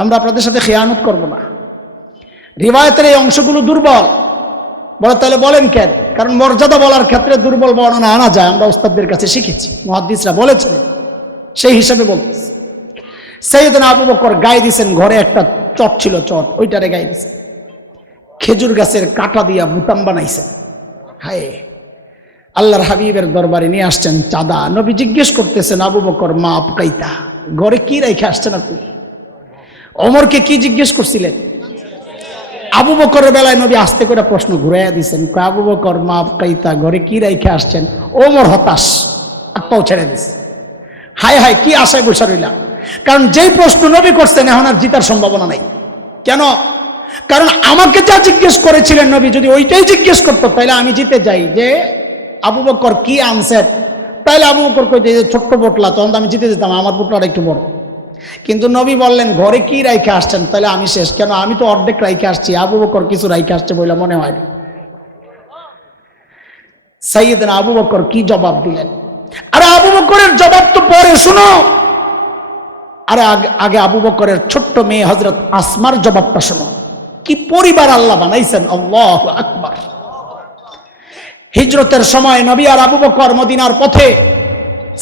আমরা আপনাদের সাথে খেয়ানত করব না। রিওয়ায়াতের এই অংশগুলো দুর্বল। বলে তাহলে বলেন কেন? কারণ মর্যাদা বলার ক্ষেত্রে দুর্বল বর্ণনা আনা যায়, আমরা উস্তাদদের কাছে শিখেছি, মুহাদ্দিসরা বলেছেন, সেই হিসাবে বলতেছি। সাইয়েদনা আবু বকর গায়ে দিয়েছেন, ঘরে একটা চট ছিল, চট ওইটারে গায়ে দিয়েছেন, খেজুর গাছের কাটা দিয়া বুতাম বানাইছেন। হায়, আল্লাহর হাবিবের দরবারে নিয়ে আসছেন চাঁদা। নবী জিজ্ঞেস করতেছেন, আবু বকর মা আপকাইতা, ঘরে কি রেখে আসছেন আপনি? ওমরকে কি জিজ্ঞেস করছিলেন? আবু বকরের বেলায় নবী আস্তে করে প্রশ্ন ঘুরাইয়া দিচ্ছেন, আবু বকর মা আপকাইতা, ঘরে কি রেখে আসছেন? ওমর হতাশ, আত্মাও ছেড়ে দিচ্ছে। হায় হায়, কি আশায় বসে রইলাম। কারণ যেই প্রশ্ন নবী করছেন এখন আর জিতার সম্ভাবনা নাই। কেন? কারণ আমাকে যা জিজ্ঞেস করেছিলেন নবী, যদি ওইটাই জিজ্ঞেস করতো তাহলে আমি জিতে যাই, যে আবু বকর কি আনসার, তাহলে আবু বকর কইতে যে ছোট্ট পোটলা, তখন আমি জিতে যেতাম, আমার পোটলাটা একটু বড়। কিন্তু নবী বললেন ঘরে কি রাইখে আসছেন, তাহলে আমি শেষ। কেন? আমি তো অর্ধেক রাইখে আসছি, আবু বকর কিছু রাইখে আসছে বলে মনে হয়। সাইয়েদনা আবু বকর কি জবাব দিলেন? আরে আবু বকরের জবাব তো পরে শুনো, আরে আগে আবু বকরের ছোট্ট মেয়ে হযরত আসমার জবাবটা শোনো। কি পরিবার আল্লাহ বানাইছেন, আল্লাহু আকবার। হিজরতের সময় নবী আর আবু বকর মদিনার পথে,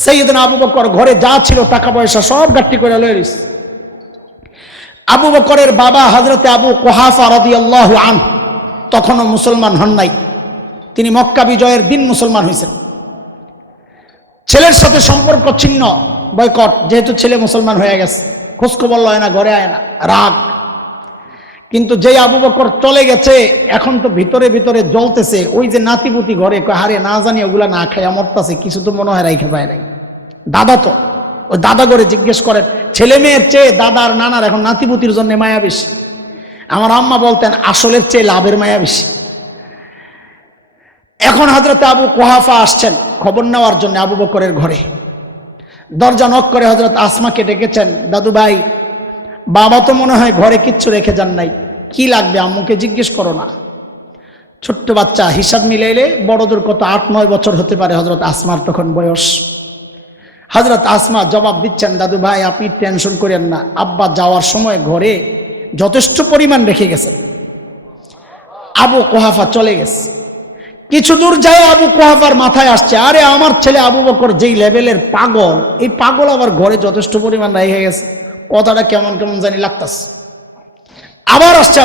সাইয়েদনা আবু বকর ঘরে যা ছিল টাকা পয়সা সব গাট্টি করে লয়ে গেছে। আবু বকরের বাবা হযরতে আবু কুহাফা রাদিয়াল্লাহু আনহু তখনও মুসলমান হন নাই, তিনি মক্কা বিজয়ের দিন মুসলমান হয়েছেন। ছেলের সাথে সম্পর্ক ছিন্ন, বয়কট, যেহেতু ছেলে মুসলমান হয়ে গেছে, খোঁজখবর লয় না, ঘরে আয় না, রাগ। কিন্তু যেই আবু বকর চলে গেছে, এখন তো ভিতরে ভিতরে জ্বলতেছে। ওই যে নাতিপুতি ঘরে, হারে না জানি ওগুলা না খাইয়া মরতেছে, কিছু তো মনে হয় রাইখে পায় নাই। দাদা তো, ওই দাদা করে জিজ্ঞেস করেন, ছেলে মেয়ের চেয়ে দাদার নানার এখন নাতিপুতির জন্য মায়া বেশি। আমার আম্মা বলতেন আসলের চেয়ে লাভের মায়া বেশি। এখন হযরত আবু কুহাফা আসছেন খবর নেওয়ার জন্য আবু বকরের ঘরে। দরজা নক করে হযরত আসমাকে ডেকেছেন, দাদু ভাই, বাবা তো মনে হয় ঘরে কিচ্ছু রেখে যান নাই, কি লাগবে আম্মুকে জিজ্ঞেস করো না। ছোট্ট বাচ্চা, হিসাব মিলাইলে বড়দের কত 8-9 বছর হতে পারে হযরত আসমার তখন বয়স। হযরত আসমা জবাব দিচ্ছেন, দাদু ভাই আপনি টেনশন করেন না, আব্বা যাওয়ার সময় ঘরে যথেষ্ট পরিমাণ রেখে গেছেন। আবু কুহাফা চলে গেছে, কিছু দূর যায় আবু কুহাফার মাথায় আসছে, আরে আমার ছেলে আবু বকর যেই লেভেলের পাগল, এই পাগল আবার ঘরে যথেষ্ট পরিমাণ রেখে গেছে, কথাটা কেমন কেমন জানি লাগতাছে। আবার আসছে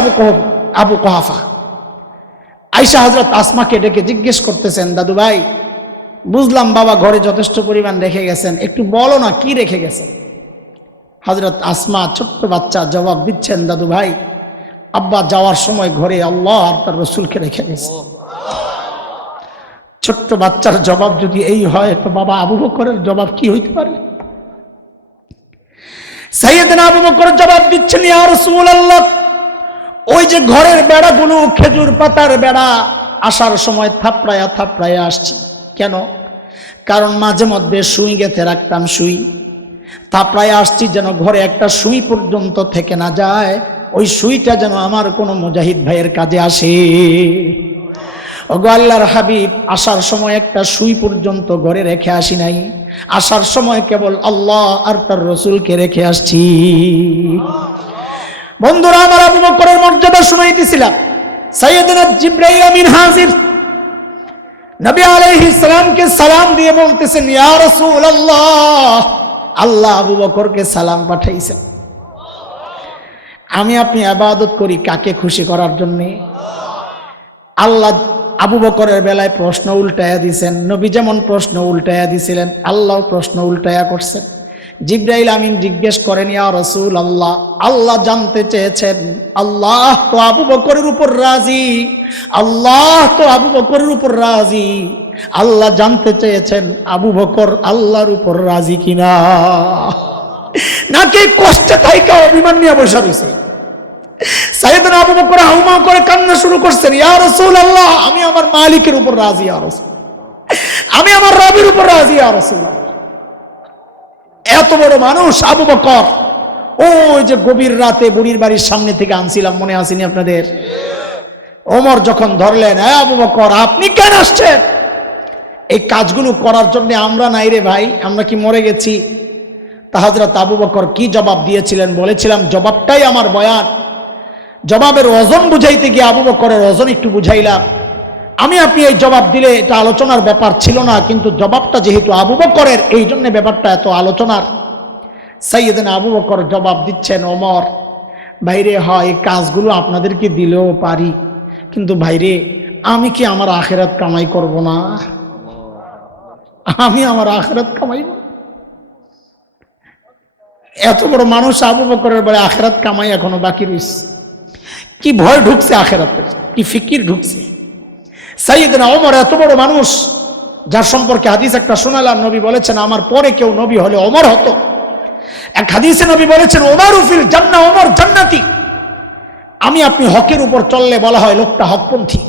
আবু কুহাফা, আয়েশা হযরত আসমাকে ডেকে জিজ্ঞেস করতেছেন, দাদু ভাই বুঝলাম বাবা ঘরে যথেষ্ট পরিমাণ রেখে গেছেন, একটু বলো না কি রেখে গেছেন। হযরত আসমা ছোট্ট বাচ্চা জবাব দিচ্ছেন, দাদু ভাই আব্বা যাওয়ার সময় ঘরে আল্লাহ আর তার রাসূলকে রেখে গেছে। ছোট্ট বাচ্চার জবাব যদি এই হয় তো বাবা আবু বকরের জবাব কি হইতে পারে? সাইয়েদনা আবু বকর জবাব দিচ্ছেন, ইয়া রাসূলুল্লাহ ওই যে ঘরের বেড়াগুলো খেজুর পাতার বেড়া, আসার সময় থাপড়ায়া থাপড়ায়া আসছি। কেন? কারণ মাঝে মধ্যে সুই গেঁথে রাখতাম, সুই থাপড়ায়া আসছি যেন ঘরে একটা সুই পর্যন্ত থেকে না যায়, ওই সুইটা যেন আমার কোনো মুজাহিদ ভাইয়ের কাজে আসে। ওগো আল্লাহর হাবিব আসার সময় একটা সুই পর্যন্ত ঘরে রেখে আসি নাই, আসার সময় কেবল আল্লাহ আর তার রাসূলকে রেখে আসছি। বন্ধুরা আমার আবু বকরের মর্যাদা শুনাইতেছিলাম। সাইয়েদনা জিবরাইল আমিন হাজির, নবী আলাইহিস সালামকে সালাম দিয়ে বলতেছেন, ইয়া রাসূলুল্লাহ আল্লাহ আবু বকরকে সালাম পাঠাইছেন। আমি আপনি ইবাদত করি কাকে খুশি করার জন্য? আল্লাহ আবু বকরের বেলায় প্রশ্ন উল্টায়া দিয়েছেন, নবী যেমন প্রশ্ন উল্টায়া দিছিলেন আল্লাহ প্রশ্ন উল্টায়া করছেন। জিবরাইল আমিন জিজ্ঞেস করেন, ইয়া রাসূলুল্লাহ আল্লাহ জানতে চেয়েছেন, আল্লাহ তো আবু বকরের উপর রাজি, আল্লাহ তো আবু বকরের উপর রাজি, আল্লাহ জানতে চেয়েছেন আবু বকর আল্লাহর উপর রাজি কিনা, নাকি কষ্টে থাইকা অভিমান নিয়ে বসে রয়েছে। সাইয়েদনা আবু বকর হাউমা করে কান্না শুরু করছেন, ইয়া রাসূলুল্লাহ আমি আমার মালিকের উপর রাজি, ইয়া রাসূল আমি আমার রবের উপর রাজি, ইয়া রাসূলুল্লাহ। এত বড় মানুষ আবু বকর, ওই যে গভীর রাতে বুড়ির বাড়ির সামনে থেকে আনছিলাম, মনে আসেনি আপনাদের? ওমর যখন ধরলেন, হ্যাঁ আবু বকর আপনি কেন আসছেন? এই কাজগুলো করার জন্য আমরা নাই রে ভাই, আমরা কি মরে গেছি? তা হযরত আবু বকর কি জবাব দিয়েছিলেন বলেছিলাম, জবাবটাই আমার বয়ান। জবাবের ওজন বুঝাইতে গিয়ে আবু বকরের ওজন একটু বুঝাইলাম। আমি আপনি এই জবাব দিলে এটা আলোচনার ব্যাপার ছিল না, কিন্তু জবাবটা যেহেতু আবু বকরের এই জন্য ব্যাপারটা এত আলোচনার। সাইয়েদনা আবু বকর জবাব দিচ্ছেন, ওমর ভাইরে হয় এই কাজগুলো আপনাদেরকে দিলেও পারি, কিন্তু ভাইরে আমি কি আমার আখিরাত কামাই করব না? আমি আমার আখিরাত কামাই, এত বড় মানুষ আবু বকরের বলে আখিরাত কামাই এখনো বাকি রয়েছে। কি ভয় ঢুকছে আখিরাতের, কি ফিকির ঢুকছে। সাইয়েদনা ওমর এত বড় মানুষ, যার সম্পর্কে হাদিস একটা শোনালাম, নবী বলেছেন আমার পরে কেউ নবী হলে ওমর হতো। এক হাদিসে নবী বলেছেন ওমরু ফিল জান্নাহ, ওমর জান্নাতি। আমি আপনি হকের উপর চললে বলা হয় লোকটা হকপন্থী।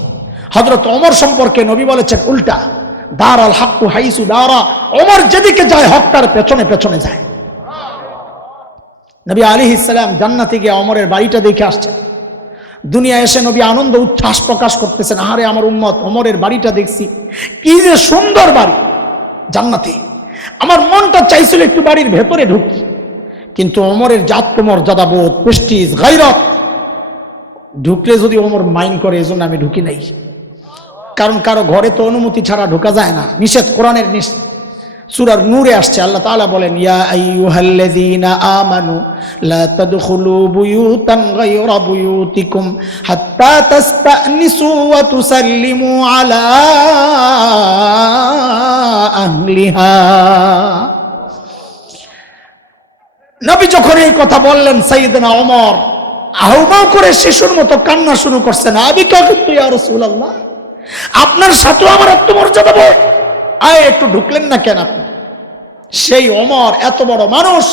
হযরত ওমর সম্পর্কে নবী বলেছেন উল্টা, দারাল হাক্কু হাইসু দারা, ওমর যেদিকে যায় হক তার পেছনে পেছনে যায়। নবী আলাইহিস সালাম জান্নাতে গিয়ে ওমরের বাড়িটা দেখে আসছেন। দুনিয়া এসে নবী আনন্দ উচ্ছ্বাস প্রকাশ করতেছেন, আরে আমার উম্মত ওমরের বাড়িটা দেখছি, কি যে সুন্দর বাড়ি জান্নাতে। আমার মনটা চাইছিল একটু বাড়ির ভেতরে ঢুকি, কিন্তু ওমরের আত্মমর্যাদা বোধ, প্রেস্টিজ, গায়রত, ঢুকলে যদি ওমর মাইন্ড করে এজন্য আমি ঢুকি নাই। কারণ কারো ঘরে তো অনুমতি ছাড়া ঢোকা যায় না, নিষেধ, কোরআনের নিষেধ। সূরা নূরে আসছে, আল্লাহ তাআলা বলেন, ইয়া আইয়ুহাল্লাযীনা আমানু লা তাদখুলু বুয়ুতান গায়রা বুয়ুতিকুম হাত্তা তাস্তানিসু ওয়া তুসাল্লিমু আলা আহলিহা। নবী যখন এই কথা বললেন, সাইয়েদনা ওমর আহ্বান করে শিশুর মতো কান্না শুরু করছেন, আবিকা কিন্তু ইয়া রাসূলুল্লাহ আপনার সাথেও আমার আত্মমর্যাদা বোধ, আয় একটু ঢুকলেন না কেন আপনি? সেই ওমর এত বড় মানুষ,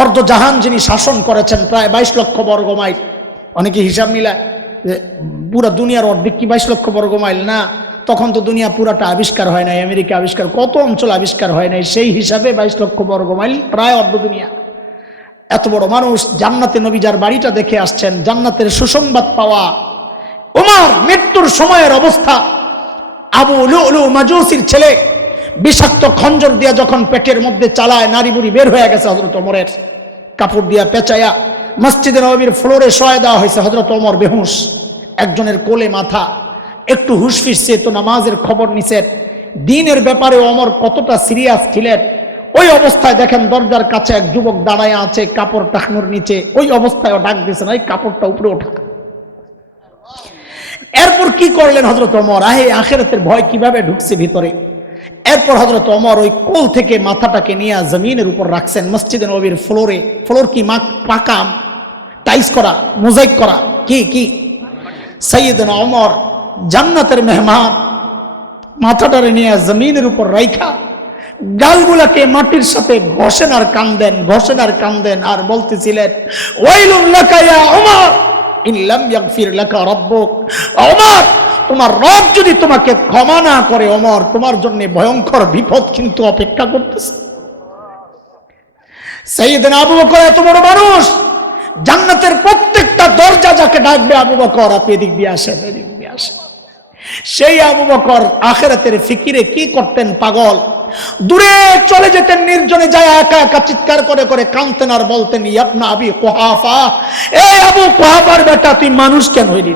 অর্ধ জাহান যিনি শাসন করেছেন, প্রায় 22 লক্ষ বর্গ মাইল। অনেকে হিসাব মিলায় যে পুরা দুনিয়ার অর্ধেক কি 22 লক্ষ বর্গ মাইল? না, তখন তো দুনিয়া পুরাটা আবিষ্কার হয় নাই, আমেরিকা আবিষ্কার, কত অঞ্চল আবিষ্কার হয় নাই, সেই হিসাবে 22 লক্ষ বর্গ মাইল, প্রায় অর্ধ দুনিয়া। এত বড় মানুষ, জান্নাতে নবী যার বাড়িটা দেখে আসছেন, জান্নাতের সুসংবাদ পাওয়া। ওমর মৃত্যুর সময়ের অবস্থা, আবু লুলু মাজুসির ছেলে বিষাক্ত খঞ্জর দিয়া যখন পেটের মধ্যে চালায়, নারী বুড়ি বের হয়ে গেছে হযরত ওমরের, কাপড় দিয়া পেঁচায়া মসজিদে নববীর ফ্লোরে শোয়া দেওয়া হয়েছে। হযরত ওমর বেহুশ, একজনের কোলে মাথা, একটু হুশ ফিরছে তো নামাজের খবর নিছেন। দিনের ব্যাপারে ওমর কতটা সিরিয়াস ছিলেন। ওই অবস্থায় দেখেন দরজার কাছে এক যুবক দাঁড়ায় আছে, কাপড় টাকনোর নিচে। ওই অবস্থায় ডাক দিয়েছেন, ওই কাপড়টা উপরে ওঠা। এরপর কি করলেন হযরত ওমর, আখিরাতের ভয় কিভাবে ঢুকছে ভিতরে। এরপর হযরত ওমর ওই কোল থেকে মাথাটাকে নিয়ে জমিনের উপর রাখছেন মসজিদে নববীর ফ্লোরে। ফ্লোর কি পাকা টাইলস করা, মোজাইক করা, কি কি। সাইয়েদনা ওমর জান্নাতের মেহমান, মাথাটারে নিয়ে জমিনের উপর রাইখা গালগুলাকে মাটির সাথে ঘষেন আর কান্দেন, ঘষেন আর কান্দেন, আর বলতেছিলেন, ওয়াইলুন লাকা ইয়া ওমর ইন লাম ইয়াগফির লাকা রাব্বুক। ওমর, তোমার রব যদি তোমাকে ক্ষমা না করে, ওমর তোমার জন্য ভয়ঙ্কর বিপদ কিন্তু অপেক্ষা করতেছে। সাইয়েদনা আবু বকর এত বড় মানুষ, জান্নাতের প্রত্যেকটা দরজা যাকে ডাকবে, আবু বকর আপনি এদিক দিয়ে আসেন, এদিক দিয়ে আসেন। সেই আবু বকর আখিরাতের ফিকিরে কি করতেন, পাগল। দূরে চলে যেতেন, নির্জনে যায় একা একা চিৎকার করে করে কাঁদতেন আর বলতেন, ইবনা আবি কুহাফা, এই আবু কুহাফার বেটা, তুই মানুষ কেন হইলি?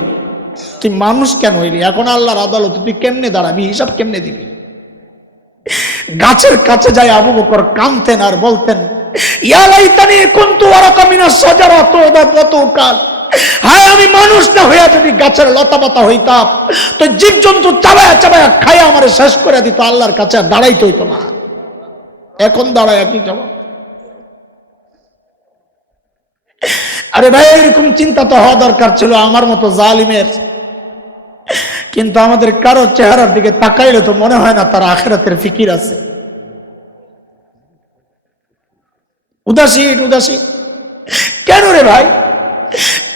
তুই মানুষ কেন হইলি? এখন আল্লাহর আদালতে তুই কেমনে দাঁড়াবি, হিসাব কেমনে দিবি? গাছের কাছে যায় আবু বকর কাঁদতেন আর বলতেন, ইয়া লাইতানি কুনতু ওয়ারাকা মিনাশ শাজারা তুদাতুকাল, হায় আমি মানুষ না হইয়া যদি গাছের লতা পাতা হইতাম, তো জীবজন্তু চাবায়া চাবায়া খাইয়া আমারে শেষ করে দিত, আল্লাহর কাছে দাঁড়াইতে হইতো না। এখন দাঁড়ায় কি যাব? আরে ভাই, এরকম চিন্তা তো হওয়া দরকার ছিল আমার মতো জালিমের। কিন্তু আমাদের কারো চেহারার দিকে তাকাইলে তো মনে হয় না তার আখিরাতের ফিকির আছে। উদাসীন উদাসীন কেন রে ভাই?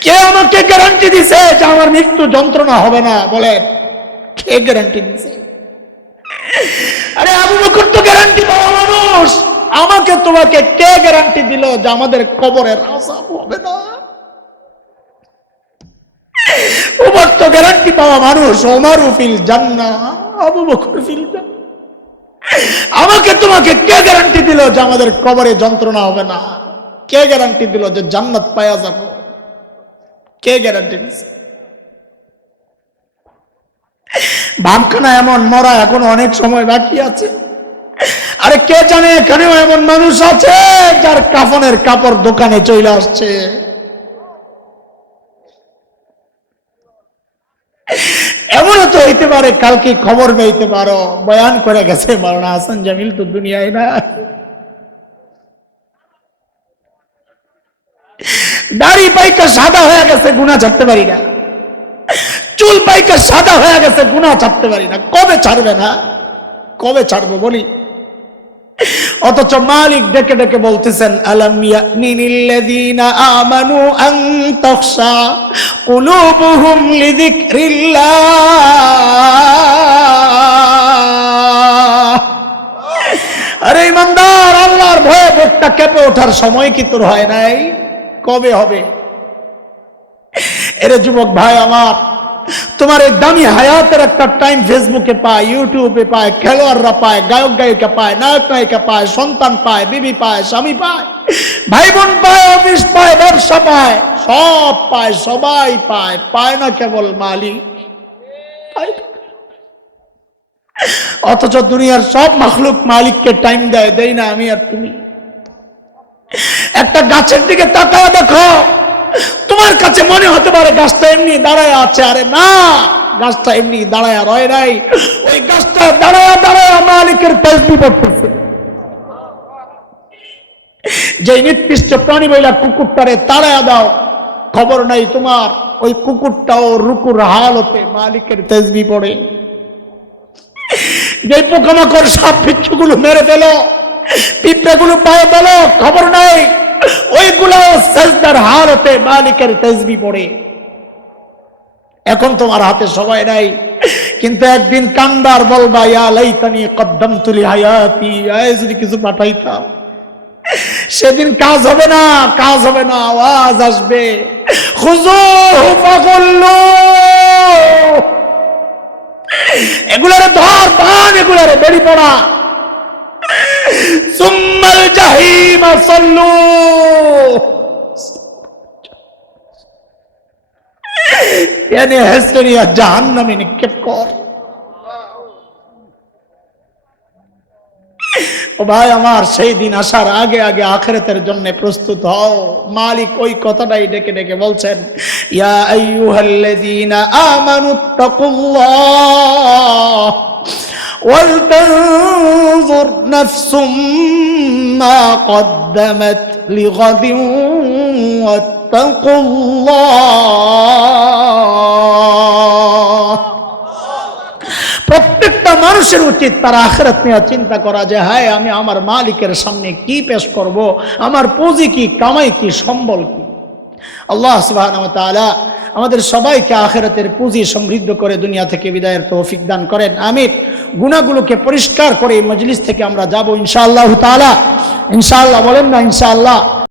কে আমাকে গ্যারান্টি দিছে যে আমার মৃত্যু যন্ত্রণা হবে না? বলেন, কে গ্যারান্টি দিছে? আরে আবু বকর তো গ্যারান্টি পাওয়া মানুষ, আমাকে তোমাকে কে গ্যারান্টি দিল যে আমাদের কবরের আযাব হবে না? ওমর তো গ্যারান্টি পাওয়া মানুষ, ওমরু ফিল জান্নাহ আবু বকর ফিল জান্নাহ। আমাকে তোমাকে কে গ্যারান্টি দিল যে আমাদের কবরে যন্ত্রণা হবে না? কে গ্যারান্টি দিল যে জান্নাত পাওয়া যাবে? কে গ্যারান্টি দিছে? ভাবখানা এমন মরা এখন অনেক সময় বাকি আছে। আরে কে জানে এখানেও এমন মানুষ আছে যার কাফনের কাপড় দোকানে চলে আসছে। এমনও তো হইতে পারে কালকে খবর পাইতে পারো বয়ান করে গেছে মাওলানা হাসান জামিল তো দুনিয়ায় না। দাড়ি পাইকা সাদা হয়ে গেছে, গুনাহ ছাড়তে পারি না। চুল পাইকা সাদা হয়ে গেছে, গুনাহ ছাড়তে পারি না। কবে ছাড়বে না? কবে ছাড়বো বলি? অথচ মালিক ডেকে ডেকে বলতেছেন, আলাম ইয়ানিল্লাযীনা আমানু আন তাখশা কুলুবুহুম লিযিকরিল্লাহ। আরে ইমানদার, আল্লাহর ভয়ে বুকটা কেঁপে ওঠার সময় কি তোর হয় নাই? কবে হবে? এরে যুবক ভাই আমার, তোমার এই দামি হায়াতের একটা টাইম ফেসবুকে পায়, ইউটিউবে পায়, খেলোয়াড়রা পায়, গায়ক গায়িকা পায়, নায়ক নায়িকা পায়, সন্তান পায়, বিবি পায়, স্বামী পায়, ভাই বোন পায়, অফিস পায়, ব্যবসা পায়, সব পায়, সবাই পায়। পায় না কেবল মালিক। অথচ দুনিয়ার সব মাখলুক মালিককে টাইম দেয়, দেই না আমি আর তুমি? একটা গাছের দিকে তাকাও, দেখো, তোমার কাছে মনে হতে পারে গাছটা এমনি দাঁড়ায় আছে। আরে না, গাছটা এমনি দাঁড়ায় রয় নাই, ওই গাছটা দাঁড়ায় দাঁড়ায় মালিকের তাসবিহ পড়তেছে। যে নিকৃষ্ট প্রাণী বইলা কুকুরটারে তাড়ায়া দাও, খবর নাই তোমার ওই কুকুরটাও রুকুর হালতে মালিকের তাসবিহ পড়ে। যে পোকামাকড় সাপ বিচ্ছুগুলো মেরে ফেলো, পিঁপড়াগুলো পায়ে ফেলো, খবর নাই ওইগুলো সাজদার হালতে মালিকের তাসবিহ পড়ে। এখন তোমার হাতে সময় নাই, কিন্তু একদিন কান্দার বলবা, ইয়া লাইতানি কদ্দামতু লিহায়াতি, যদি কিছু পাঠাইতাম। সেদিন কাজ হবে না, কাজ হবে না, আওয়াজ আসবে, খুযুহু ফাগুল্লু, এগুলারে ধর, বান এগুলারে বেরি পড়া, সুম্মাল জাহিম সাল্লু, এনে হেসে নিয়ে জাহান্নামে নিক্ষেপ কর। ও ভাই আমার, সেই দিন আসার আগে আগে আখিরাতের জন্য প্রস্তুত হও। মালিক ওই কথাটাই ডেকে ডেকে বলছেন, ইয়া আইয়ুহাল্লাযীনা আমানুত্তাকুল্লাহ ওয়াল তানজুর নাফসুম মা কদ্দামাত লিগাদিন ওয়াত্তাকুল্লাহ। প্রত্যেকটা মানুষের উচিত তার আখিরাত নিয়ে চিন্তা করা, যে হায় আমি আমার মালিকের সামনে কি পেশ করব, আমার পুঁজি কি, কামাই কি, সম্বল কি। আল্লাহ সুবহানাহু ওয়া তাআলা আমাদের সবাইকে আখিরাতের পুঁজি সমৃদ্ধ করে দুনিয়া থেকে বিদায়ের তৌফিক দান করেন, আমিন। গুনাহগুলোকে পরিষ্কার করে এই মজলিস থেকে আমরা যাব ইনশাআল্লাহ তাআলা। ইনশাআল্লাহ বলেন না ইনশাআল্লাহ।